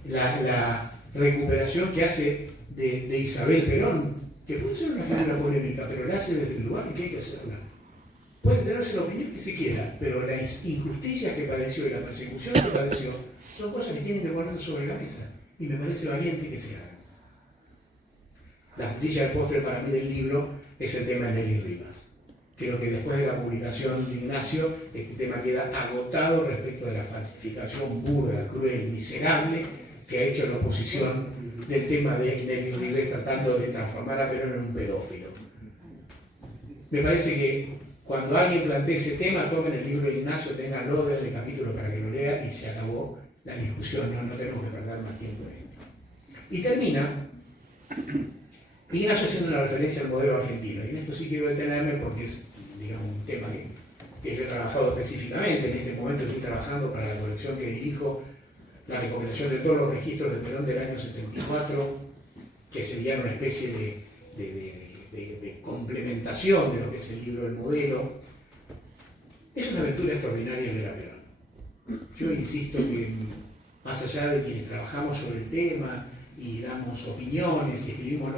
la recuperación que hace de Isabel Perón, que puede ser una figura polémica, pero la hace desde el lugar en que hay que hacerla. Puede tenerse la opinión que se quiera, pero las injusticias que padeció y la persecución que padeció son cosas que tienen que ponerse sobre la mesa, y me parece valiente que se haga. La frutilla del postre para mí del libro es el tema de Nelly Rivas. Creo que después de la publicación de Ignacio, este tema queda agotado respecto de la falsificación burda, cruel, miserable que ha hecho la oposición del tema de Nelly Rivas tratando de transformar a Perón en un pedófilo. Me parece que cuando alguien plantee ese tema, tomen el libro de Ignacio, ténganlo, denle el capítulo para que lo lea y se acabó la discusión, no tenemos que perder más tiempo en esto. Y termina Ignacio haciendo una referencia al modelo argentino, y en esto sí quiero detenerme porque es, digamos, un tema que yo he trabajado específicamente. En este momento estoy trabajando para la colección que dirijo, la recopilación de todos los registros de Perón del año 74, que sería una especie de complementación de lo que es el libro del modelo. Es una aventura extraordinaria ver a Perón. Yo insisto que, más allá de quienes trabajamos sobre el tema y damos opiniones y escribimos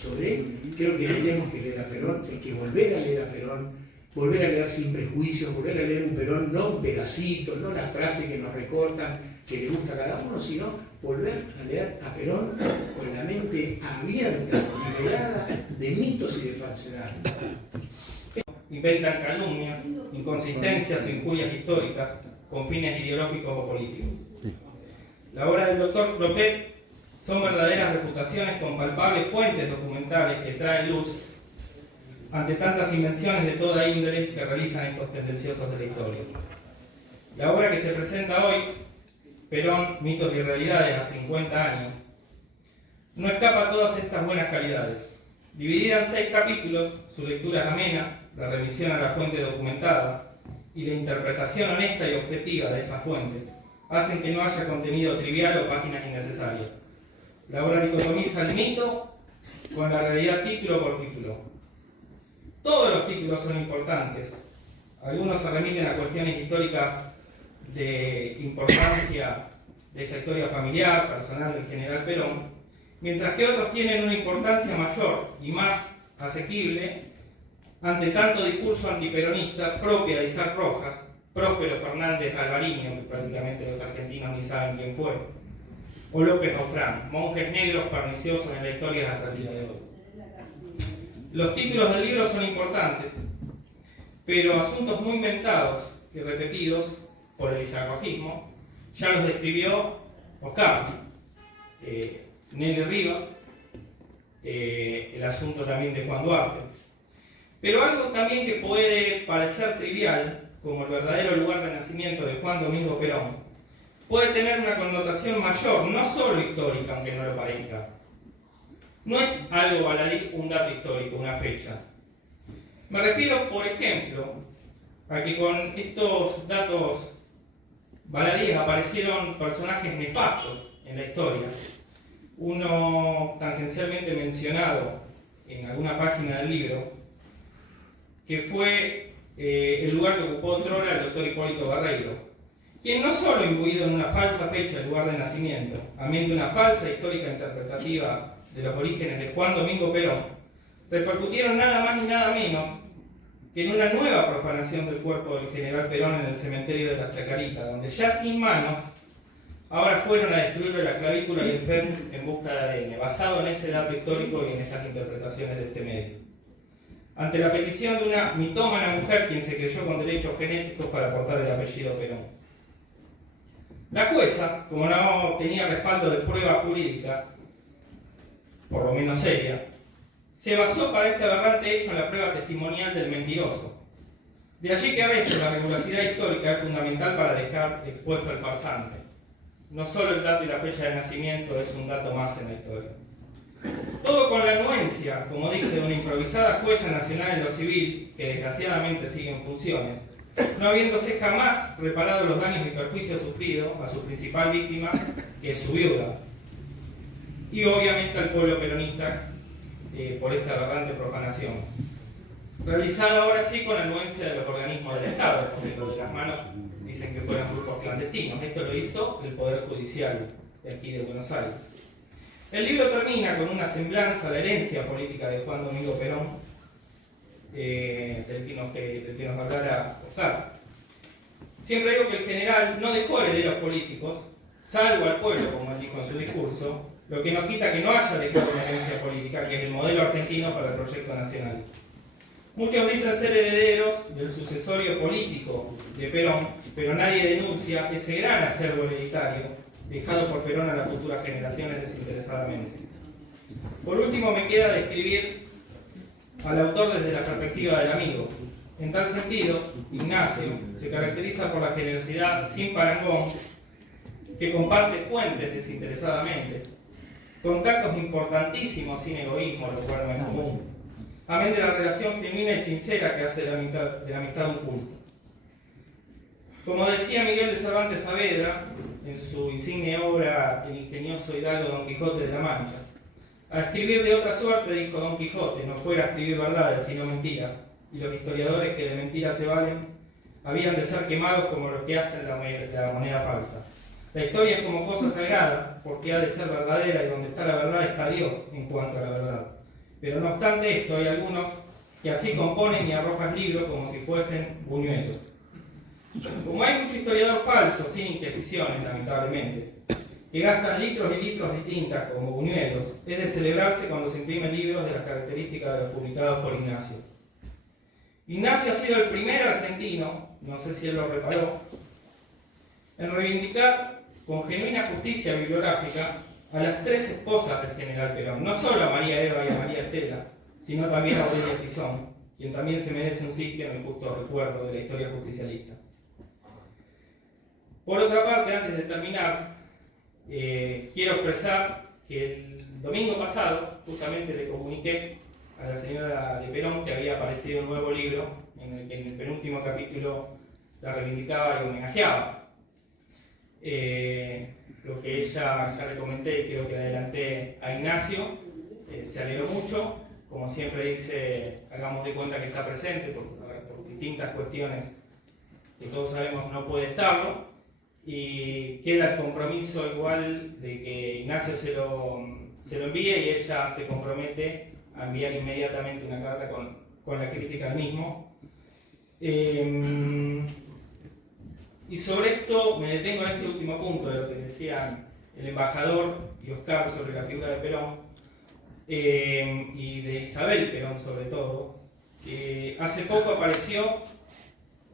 sobre él, creo que tenemos que leer a Perón, hay que volver a leer a Perón, volver a leer sin prejuicios, volver a leer un Perón, no un pedacito, no la frase que nos recortan, que le gusta a cada uno, sino volver a leer a Perón con la mente abierta, liberada de mitos y de falsedades. Inventan calumnias, inconsistencias o injurias históricas con fines ideológicos o políticos. La obra del doctor Clotet son verdaderas reputaciones con palpables fuentes documentales que traen luz ante tantas invenciones de toda índole que realizan estos tendenciosos de la historia. La obra que se presenta hoy, Perón, mitos y realidades a 50 años, no escapa a todas estas buenas calidades. Dividida en 6 capítulos, su lectura es amena, la revisión a la fuente documentada y la interpretación honesta y objetiva de esas fuentes hacen que no haya contenido trivial o páginas innecesarias. La obra dicotomiza el mito con la realidad título por título. Todos los títulos son importantes. Algunos se remiten a cuestiones históricas de importancia de esta historia familiar, personal del general Perón, mientras que otros tienen una importancia mayor y más asequible ante tanto discurso antiperonista propia de Isaac Rojas, Próspero Fernández Alvariño, que prácticamente los argentinos ni saben quién fue, o López Aufrán, monjes negros perniciosos en la historia hasta el día de hoy. Los títulos del libro son importantes, pero asuntos muy inventados y repetidos por el izarrojismo ya los describió Oscar, Nelly Rivas, el asunto también de Juan Duarte. Pero algo también que puede parecer trivial, como el verdadero lugar de nacimiento de Juan Domingo Perón, puede tener una connotación mayor, no solo histórica, aunque no lo parezca. No es algo baladí, un dato histórico, una fecha. Me refiero, por ejemplo, a que con estos datos baladíes aparecieron personajes nefastos en la historia. Uno tangencialmente mencionado en alguna página del libro, que fue el lugar que ocupó otrora el doctor Hipólito Barreiro, quien no solo imbuido en una falsa fecha el lugar de nacimiento, amén de una falsa histórica interpretativa de los orígenes de Juan Domingo Perón, repercutieron nada más ni nada menos que en una nueva profanación del cuerpo del general Perón en el cementerio de las Chacaritas, donde ya sin manos, ahora fueron a destruirle la clavícula y el fémur en busca de ADN, basado en ese dato histórico y en estas interpretaciones de este medio. Ante la petición de una mitómana mujer quien se creyó con derechos genéticos para portar el apellido Perón. La jueza, como no tenía respaldo de prueba jurídica, por lo menos seria, se basó para este aberrante hecho en la prueba testimonial del mentiroso. De allí que a veces la rigurosidad histórica es fundamental para dejar expuesto al farsante. No solo el dato y la fecha de nacimiento es un dato más en la historia. Todo con la anuencia, como dije, de una improvisada jueza nacional en lo civil, que desgraciadamente sigue en funciones, no habiéndose jamás reparado los daños y perjuicios sufridos a su principal víctima, que es su viuda, y obviamente al pueblo peronista por esta aberrante profanación. Realizada ahora sí con anuencia de los organismos del Estado, porque lo de las manos dicen que fueron grupos clandestinos. Esto lo hizo el Poder Judicial de aquí de Buenos Aires. El libro termina con una semblanza a la herencia política de Juan Domingo Perón, del que nos hablará Oscar. Siempre digo que el general no dejó herederos políticos, salvo al pueblo, como dijo en su discurso, lo que no quita que no haya dejado una herencia política, que es el modelo argentino para el proyecto nacional. Muchos dicen ser herederos del sucesorio político de Perón, pero nadie denuncia ese gran acervo hereditario dejado por Perón a las futuras generaciones desinteresadamente. Por último, me queda describir al autor desde la perspectiva del amigo. En tal sentido, Ignacio se caracteriza por la generosidad sin parangón, que comparte fuentes desinteresadamente, contactos importantísimos sin egoísmo, lo cual no es común, amén de la relación genuina y sincera que hace de la amistad un culto. Como decía Miguel de Cervantes Saavedra, en su insigne obra El ingenioso hidalgo Don Quijote de la Mancha, a escribir de otra suerte, dijo Don Quijote, no fuera a escribir verdades, sino mentiras, y los historiadores que de mentiras se valen, habían de ser quemados como los que hacen la moneda falsa. La historia es como cosa sagrada, porque ha de ser verdadera, y donde está la verdad está Dios en cuanto a la verdad. Pero no obstante esto, hay algunos que así componen y arrojan libros como si fuesen buñuelos. Como hay mucho historiador falso, sin inquisiciones, lamentablemente, que gastan litros y litros de tinta como buñuelos, es de celebrarse cuando se imprimen libros de las características de los publicados por Ignacio. Ignacio ha sido el primer argentino, no sé si él lo reparó, en reivindicar con genuina justicia bibliográfica a las tres esposas del general Perón, no solo a María Eva y a María Estela, sino también a Aurelia Tizón, quien también se merece un sitio en el justo recuerdo de la historia justicialista. Por otra parte, antes de terminar, quiero expresar que el domingo pasado justamente le comuniqué a la señora de Perón que había aparecido un nuevo libro en el que en el penúltimo capítulo la reivindicaba y homenajeaba. Lo que ella ya le comenté y creo que le adelanté a Ignacio, se alegró mucho. Como siempre dice, hagamos de cuenta que está presente por distintas cuestiones que todos sabemos no puede estarlo. Y queda el compromiso igual de que Ignacio se lo envíe y ella se compromete a enviar inmediatamente una carta con la crítica al mismo. Y sobre esto me detengo en este último punto de lo que decían el embajador y Oscar sobre la figura de Perón y de Isabel Perón sobre todo. Hace poco apareció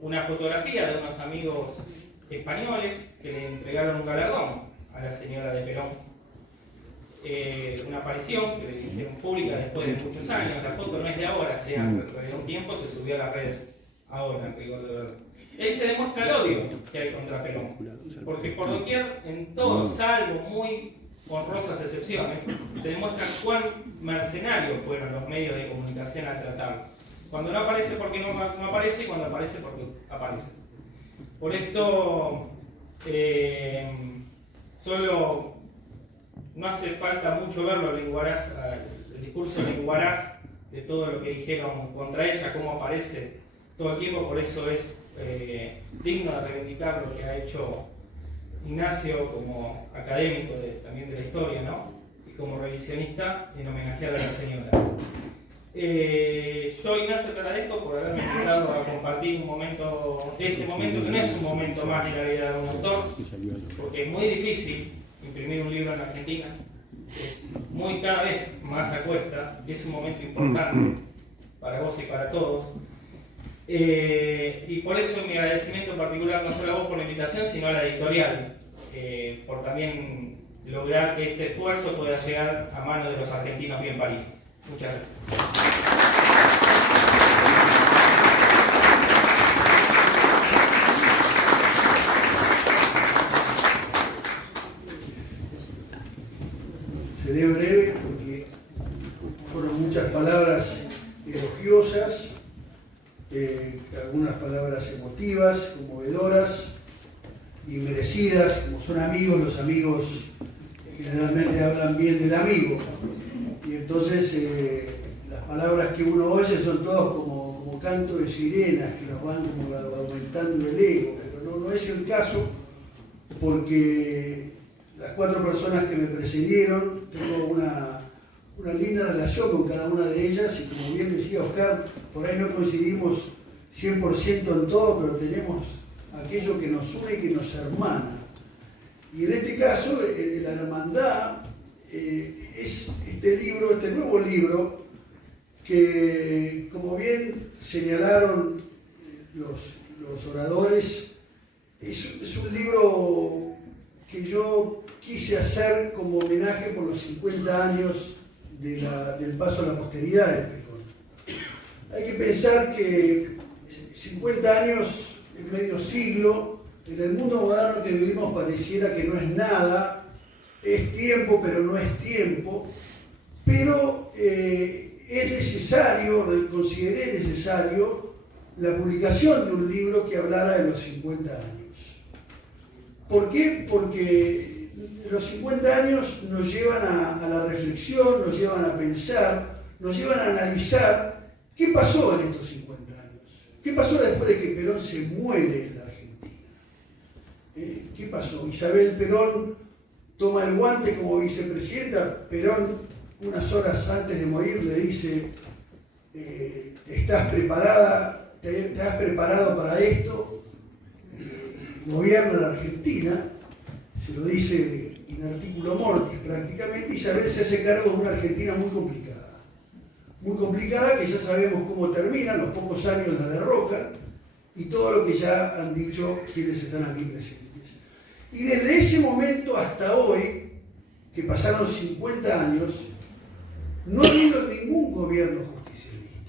una fotografía de unos amigos españoles que le entregaron un galardón a la señora de Perón. Una aparición que le hicieron pública después de muchos años. La foto no es de ahora, hace un tiempo se subió a las redes. Ahora, rigor de verdad. Ahí se demuestra el odio que hay contra Perón. Porque por doquier, en todo, salvo muy honrosas excepciones, se demuestra cuán mercenarios fueron los medios de comunicación al tratarlo. Cuando no aparece porque no aparece, y cuando aparece porque aparece. Por esto, solo no hace falta mucho verlo, el discurso lenguaraz de todo lo que dijeron contra ella, cómo aparece todo el tiempo. Por eso es digno de reivindicar lo que ha hecho Ignacio como académico también de la historia, ¿no? Y como revisionista en homenajear a la señora. Yo, Ignacio, te agradezco por haberme invitado a compartir este momento que no es un momento más de la vida de un autor, porque es muy difícil imprimir un libro en Argentina, es cada vez más a cuesta, y es un momento importante para vos y para todos. Y por eso mi agradecimiento particular no solo a vos por la invitación, sino a la editorial, por también lograr que este esfuerzo pueda llegar a manos de los argentinos bien paridos. Muchas gracias. Seré breve porque fueron muchas palabras elogiosas, algunas palabras emotivas, conmovedoras y merecidas. Como son amigos, los amigos generalmente hablan bien del amigo. Y entonces las palabras que uno oye son todas como canto de sirenas que nos van como aumentando el ego, pero no es el caso, porque las 4 personas que me precedieron, tengo una linda relación con cada una de ellas, y como bien decía Oscar, por ahí no coincidimos 100% en todo, pero tenemos aquello que nos une y que nos hermana. Y en este caso, la hermandad es este nuevo libro, que, como bien señalaron los oradores, es un libro que yo quise hacer como homenaje por los 50 años del paso a la posteridad de Perón. Hay que pensar que 50 años es medio siglo. En el mundo moderno que vivimos pareciera que no es nada, es tiempo pero no es tiempo, pero es necesario, consideré necesario la publicación de un libro que hablara de los 50 años. ¿Por qué? Porque los 50 años nos llevan a la reflexión, nos llevan a pensar, nos llevan a analizar qué pasó en estos 50 años. ¿Qué pasó después de que Perón se muere en la Argentina? ¿Qué pasó? Isabel Perón toma el guante como vicepresidenta. Perón, unas horas antes de morir, le dice: ¿estás preparada? ¿Te has preparado para esto? Gobierna la Argentina. Se lo dice in articulo mortis prácticamente. Isabel se hace cargo de una Argentina muy complicada, que ya sabemos cómo termina, los pocos años la derrocan, y todo lo que ya han dicho quienes están aquí presentes. Y desde ese momento hasta hoy, que pasaron 50 años, no ha habido ningún gobierno justicialista.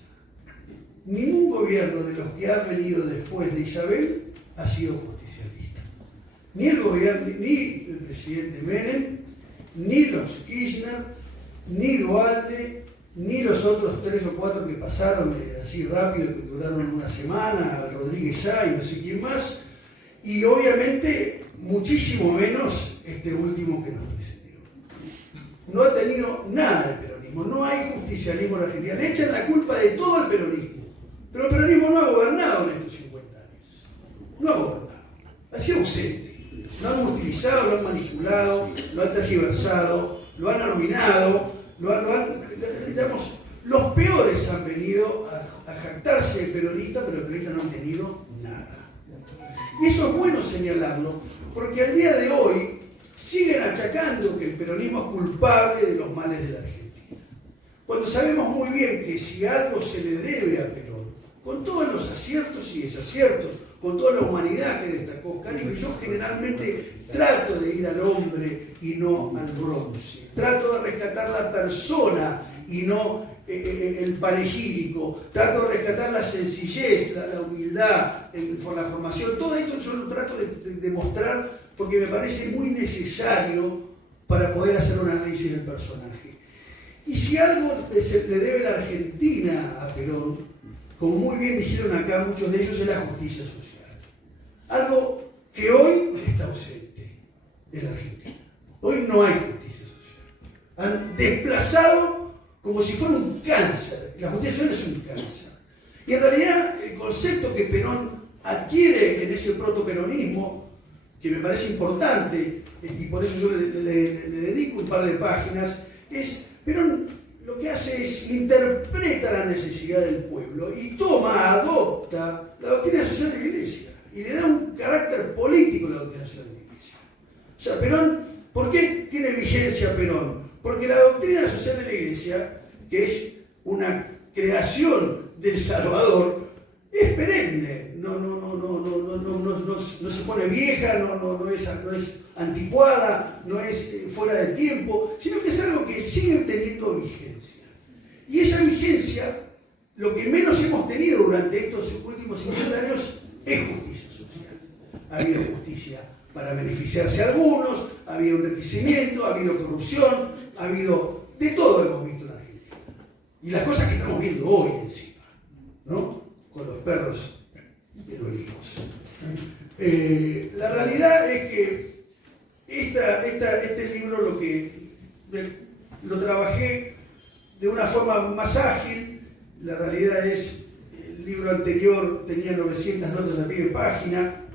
Ningún gobierno de los que ha venido después de Isabel ha sido justicialista. Ni el gobierno, ni el presidente Menem, ni los Kirchner, ni Dualde, ni los otros 3 o 4 que pasaron así rápido, que duraron una semana, Rodríguez Ya y no sé quién más, y obviamente muchísimo menos este último que nos precedió. No ha tenido nada de peronismo, no hay justicialismo en Argentina. Le echan la culpa de todo al peronismo, pero el peronismo no ha gobernado en estos 50 años. No ha gobernado, ha sido ausente. Lo han utilizado, lo han manipulado, lo han tergiversado, lo han arruinado, digamos, los peores han venido a jactarse de peronista, pero los peronistas no han tenido nada. Y eso es bueno señalarlo, porque al día de hoy siguen achacando que el peronismo es culpable de los males de la Argentina. Cuando sabemos muy bien que si algo se le debe a Perón, con todos los aciertos y desaciertos, con toda la humanidad que destacó Cálico, y yo generalmente trato de ir al hombre y no al bronce. Trato de rescatar la persona y no el panegírico. Trato de rescatar la sencillez, la humildad, la formación. Todo esto yo lo trato de mostrar porque me parece muy necesario para poder hacer un análisis del personaje. Y si algo le debe la Argentina a Perón, como muy bien dijeron acá muchos de ellos, es la justicia social. Algo que hoy está ausente en la Argentina. Hoy no hay justicia social. Han desplazado como si fuera un cáncer. La justicia social es un cáncer. Y en realidad el concepto que Perón adquiere en ese protoperonismo, que me parece importante, y por eso yo le dedico un par de páginas, es Perón lo que hace es interpreta la necesidad del pueblo y adopta la doctrina social de la Iglesia y le da un carácter político a la doctrina social de la Iglesia. O sea, Perón, ¿por qué tiene vigencia Perón? Porque la doctrina social de la Iglesia, que es una creación del Salvador, es perenne, no se pone vieja, no es anticuada, no es fuera de tiempo, sino que es algo que sigue teniendo vigencia. Y esa vigencia, lo que menos hemos tenido durante estos últimos 50 años es justicia social. Ha habido justicia para beneficiarse a algunos, ha habido enriquecimiento, ha habido corrupción, ha habido de todo hemos visto en Argentina. Y las cosas que estamos viendo hoy encima, ¿no? Con los perros de los hijos. La realidad es que este libro lo trabajé de una forma más ágil. La realidad es, el libro anterior tenía 900 notas a pie de página,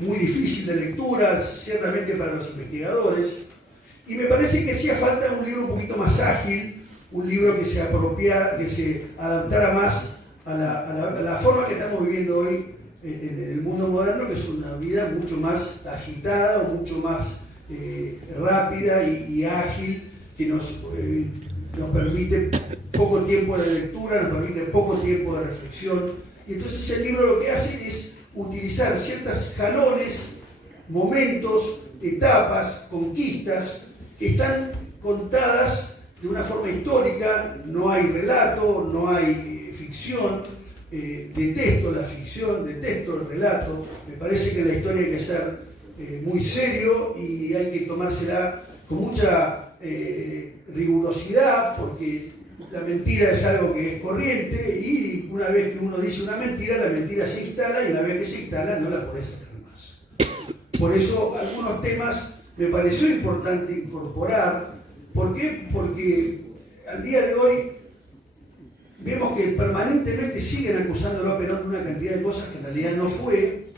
muy difícil de lectura, ciertamente para los investigadores, y me parece que hacía falta un libro un poquito más ágil, un libro que se adaptara más a la forma que estamos viviendo hoy en el mundo moderno, que es una vida mucho más agitada, mucho más rápida y ágil, que nos permite poco tiempo de lectura, nos permite poco tiempo de reflexión. Y entonces el libro lo que hace es utilizar ciertos jalones, momentos, etapas, conquistas, que están contadas de una forma histórica. No hay relato, no hay ficción. Detesto la ficción, detesto el relato. Me parece que la historia hay que ser muy serio y hay que tomársela con mucha rigurosidad, porque la mentira es algo que es corriente y una vez que uno dice una mentira, la mentira se instala y una vez que se instala no la podés sacar más. Por eso algunos temas me pareció importante incorporar. ¿Por qué? Porque al día de hoy vemos que permanentemente siguen acusándolo a Perón de una cantidad de cosas que en realidad no fue,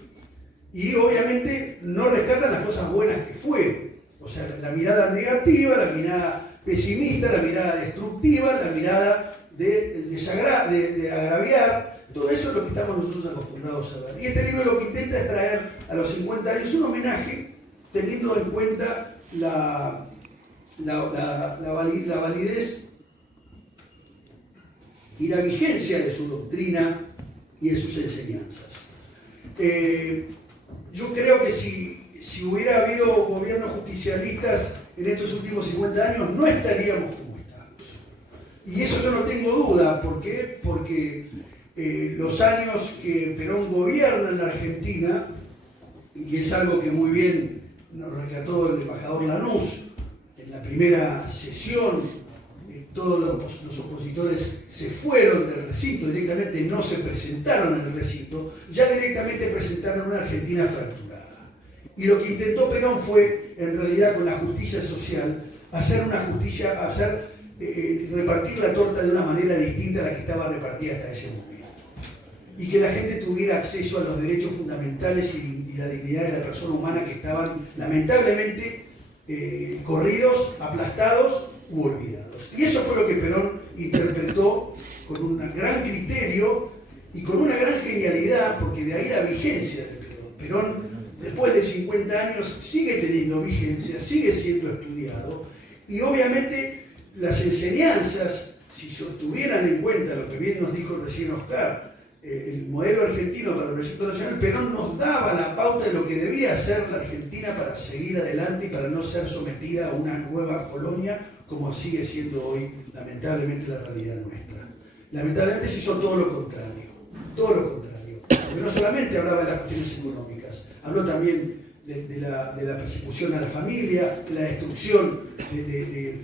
y obviamente no rescatan las cosas buenas que fue. O sea, la mirada negativa, la mirada pesimista, la mirada destructiva, la mirada de agraviar, todo eso es lo que estamos nosotros acostumbrados a ver. Y este libro lo que intenta es traer a los 50 años un homenaje, teniendo en cuenta la validez y la vigencia de su doctrina y de sus enseñanzas. Yo creo que si hubiera habido gobiernos justicialistas en estos últimos 50 años, no estaríamos como estamos. Y eso yo no tengo duda. ¿Por qué? Porque los años que Perón gobierna en la Argentina, y es algo que muy bien nos rescató el embajador Lanús en la primera sesión, todos los opositores se fueron del recinto, directamente no se presentaron en el recinto, ya directamente presentaron una Argentina fracturada. Y lo que intentó Perón fue, en realidad, con la justicia social, hacer una justicia, repartir la torta de una manera distinta a la que estaba repartida hasta ese momento. Y que la gente tuviera acceso a los derechos fundamentales y la dignidad de la persona humana, que estaban lamentablemente corridos, aplastados u olvidados. Y eso fue lo que Perón interpretó con un gran criterio y con una gran genialidad, porque de ahí la vigencia de Perón. Perón, después de 50 años, sigue teniendo vigencia, sigue siendo estudiado, y obviamente las enseñanzas si tuvieran en cuenta lo que bien nos dijo recién Oscar, el modelo argentino para el proyecto nacional, Perón nos daba la pauta de lo que debía hacer la Argentina para seguir adelante y para no ser sometida a una nueva colonia, como sigue siendo hoy, lamentablemente, la realidad nuestra. Lamentablemente se hizo todo lo contrario, todo lo contrario. Porque no solamente hablaba de las cuestiones económicas, habló también de la persecución a la familia, de la destrucción de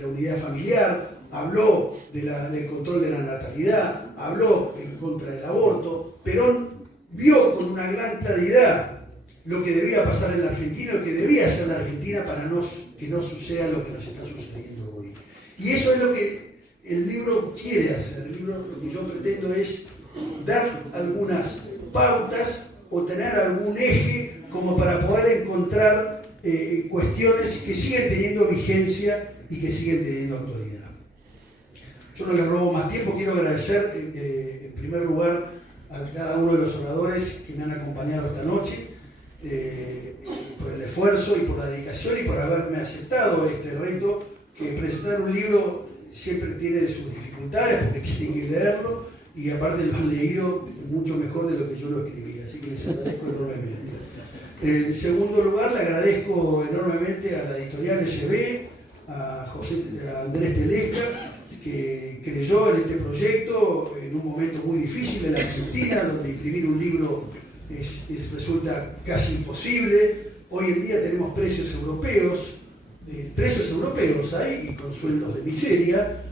la unidad familiar, habló del control de la natalidad, habló en contra del aborto. Perón vio con una gran claridad lo que debía pasar en la Argentina, lo que debía hacer la Argentina para que no suceda lo que nos está sucediendo hoy. Y eso es lo que el libro quiere hacer. El libro, lo que yo pretendo es dar algunas pautas o tener algún eje como para poder encontrar cuestiones que siguen teniendo vigencia y que siguen teniendo actualidad. Yo no les robo más tiempo, quiero agradecer en primer lugar a cada uno de los oradores que me han acompañado esta noche por el esfuerzo y por la dedicación y por haberme aceptado este reto, que presentar un libro siempre tiene sus dificultades porque tienen que leerlo y aparte lo han leído mucho mejor de lo que yo lo escribí, así que les agradezco enormemente. En segundo lugar, le agradezco enormemente a la editorial SB, a Andrés Telesca, que creyó en este proyecto en un momento muy difícil de la Argentina, donde escribir un libro resulta casi imposible. Hoy en día tenemos precios europeos hay, y con sueldos de miseria,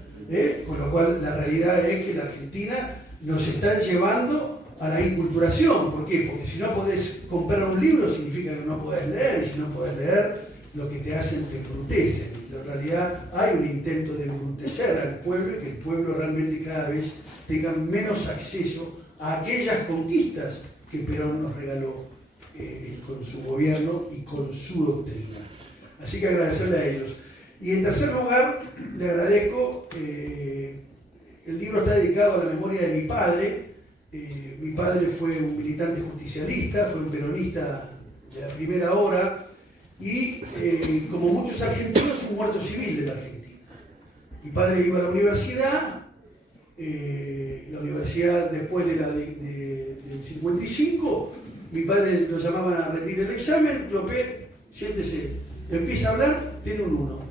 con lo cual la realidad es que la Argentina nos está llevando a la inculturación. ¿Por qué? Porque si no podés comprar un libro significa que no podés leer, y si no podés leer, lo que te hacen te embrutecen. En realidad hay un intento de embrutecer al pueblo y que el pueblo realmente cada vez tenga menos acceso a aquellas conquistas que Perón nos regaló con su gobierno y con su doctrina. Así que agradecerle a ellos. Y en tercer lugar, le agradezco, el libro está dedicado a la memoria de mi padre. Mi padre fue un militante justicialista, fue un peronista de la primera hora y, como muchos argentinos, un muerto civil de la Argentina. Mi padre iba a la universidad después del 55, mi padre lo llamaban a rendir el examen, López, siéntese, empieza a hablar, tiene un 1.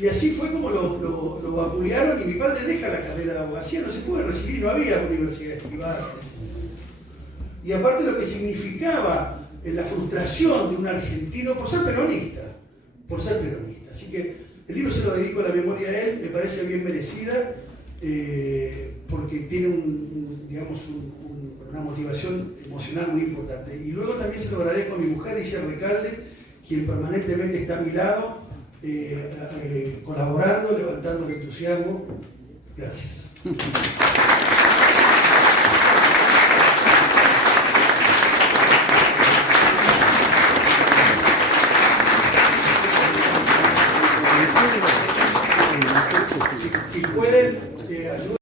Y así fue como lo vapulearon y mi padre deja la carrera de abogacía, no se puede recibir, no había universidades privadas en ese momento. Y aparte lo que significaba la frustración de un argentino por ser peronista. Así que el libro se lo dedico a la memoria de él, me parece bien merecida, porque tiene una motivación emocional muy importante. Y luego también se lo agradezco a mi mujer, Isha Recalde, quien permanentemente está a mi lado, colaborando, levantando el entusiasmo. Gracias. Si pueden, ayuden.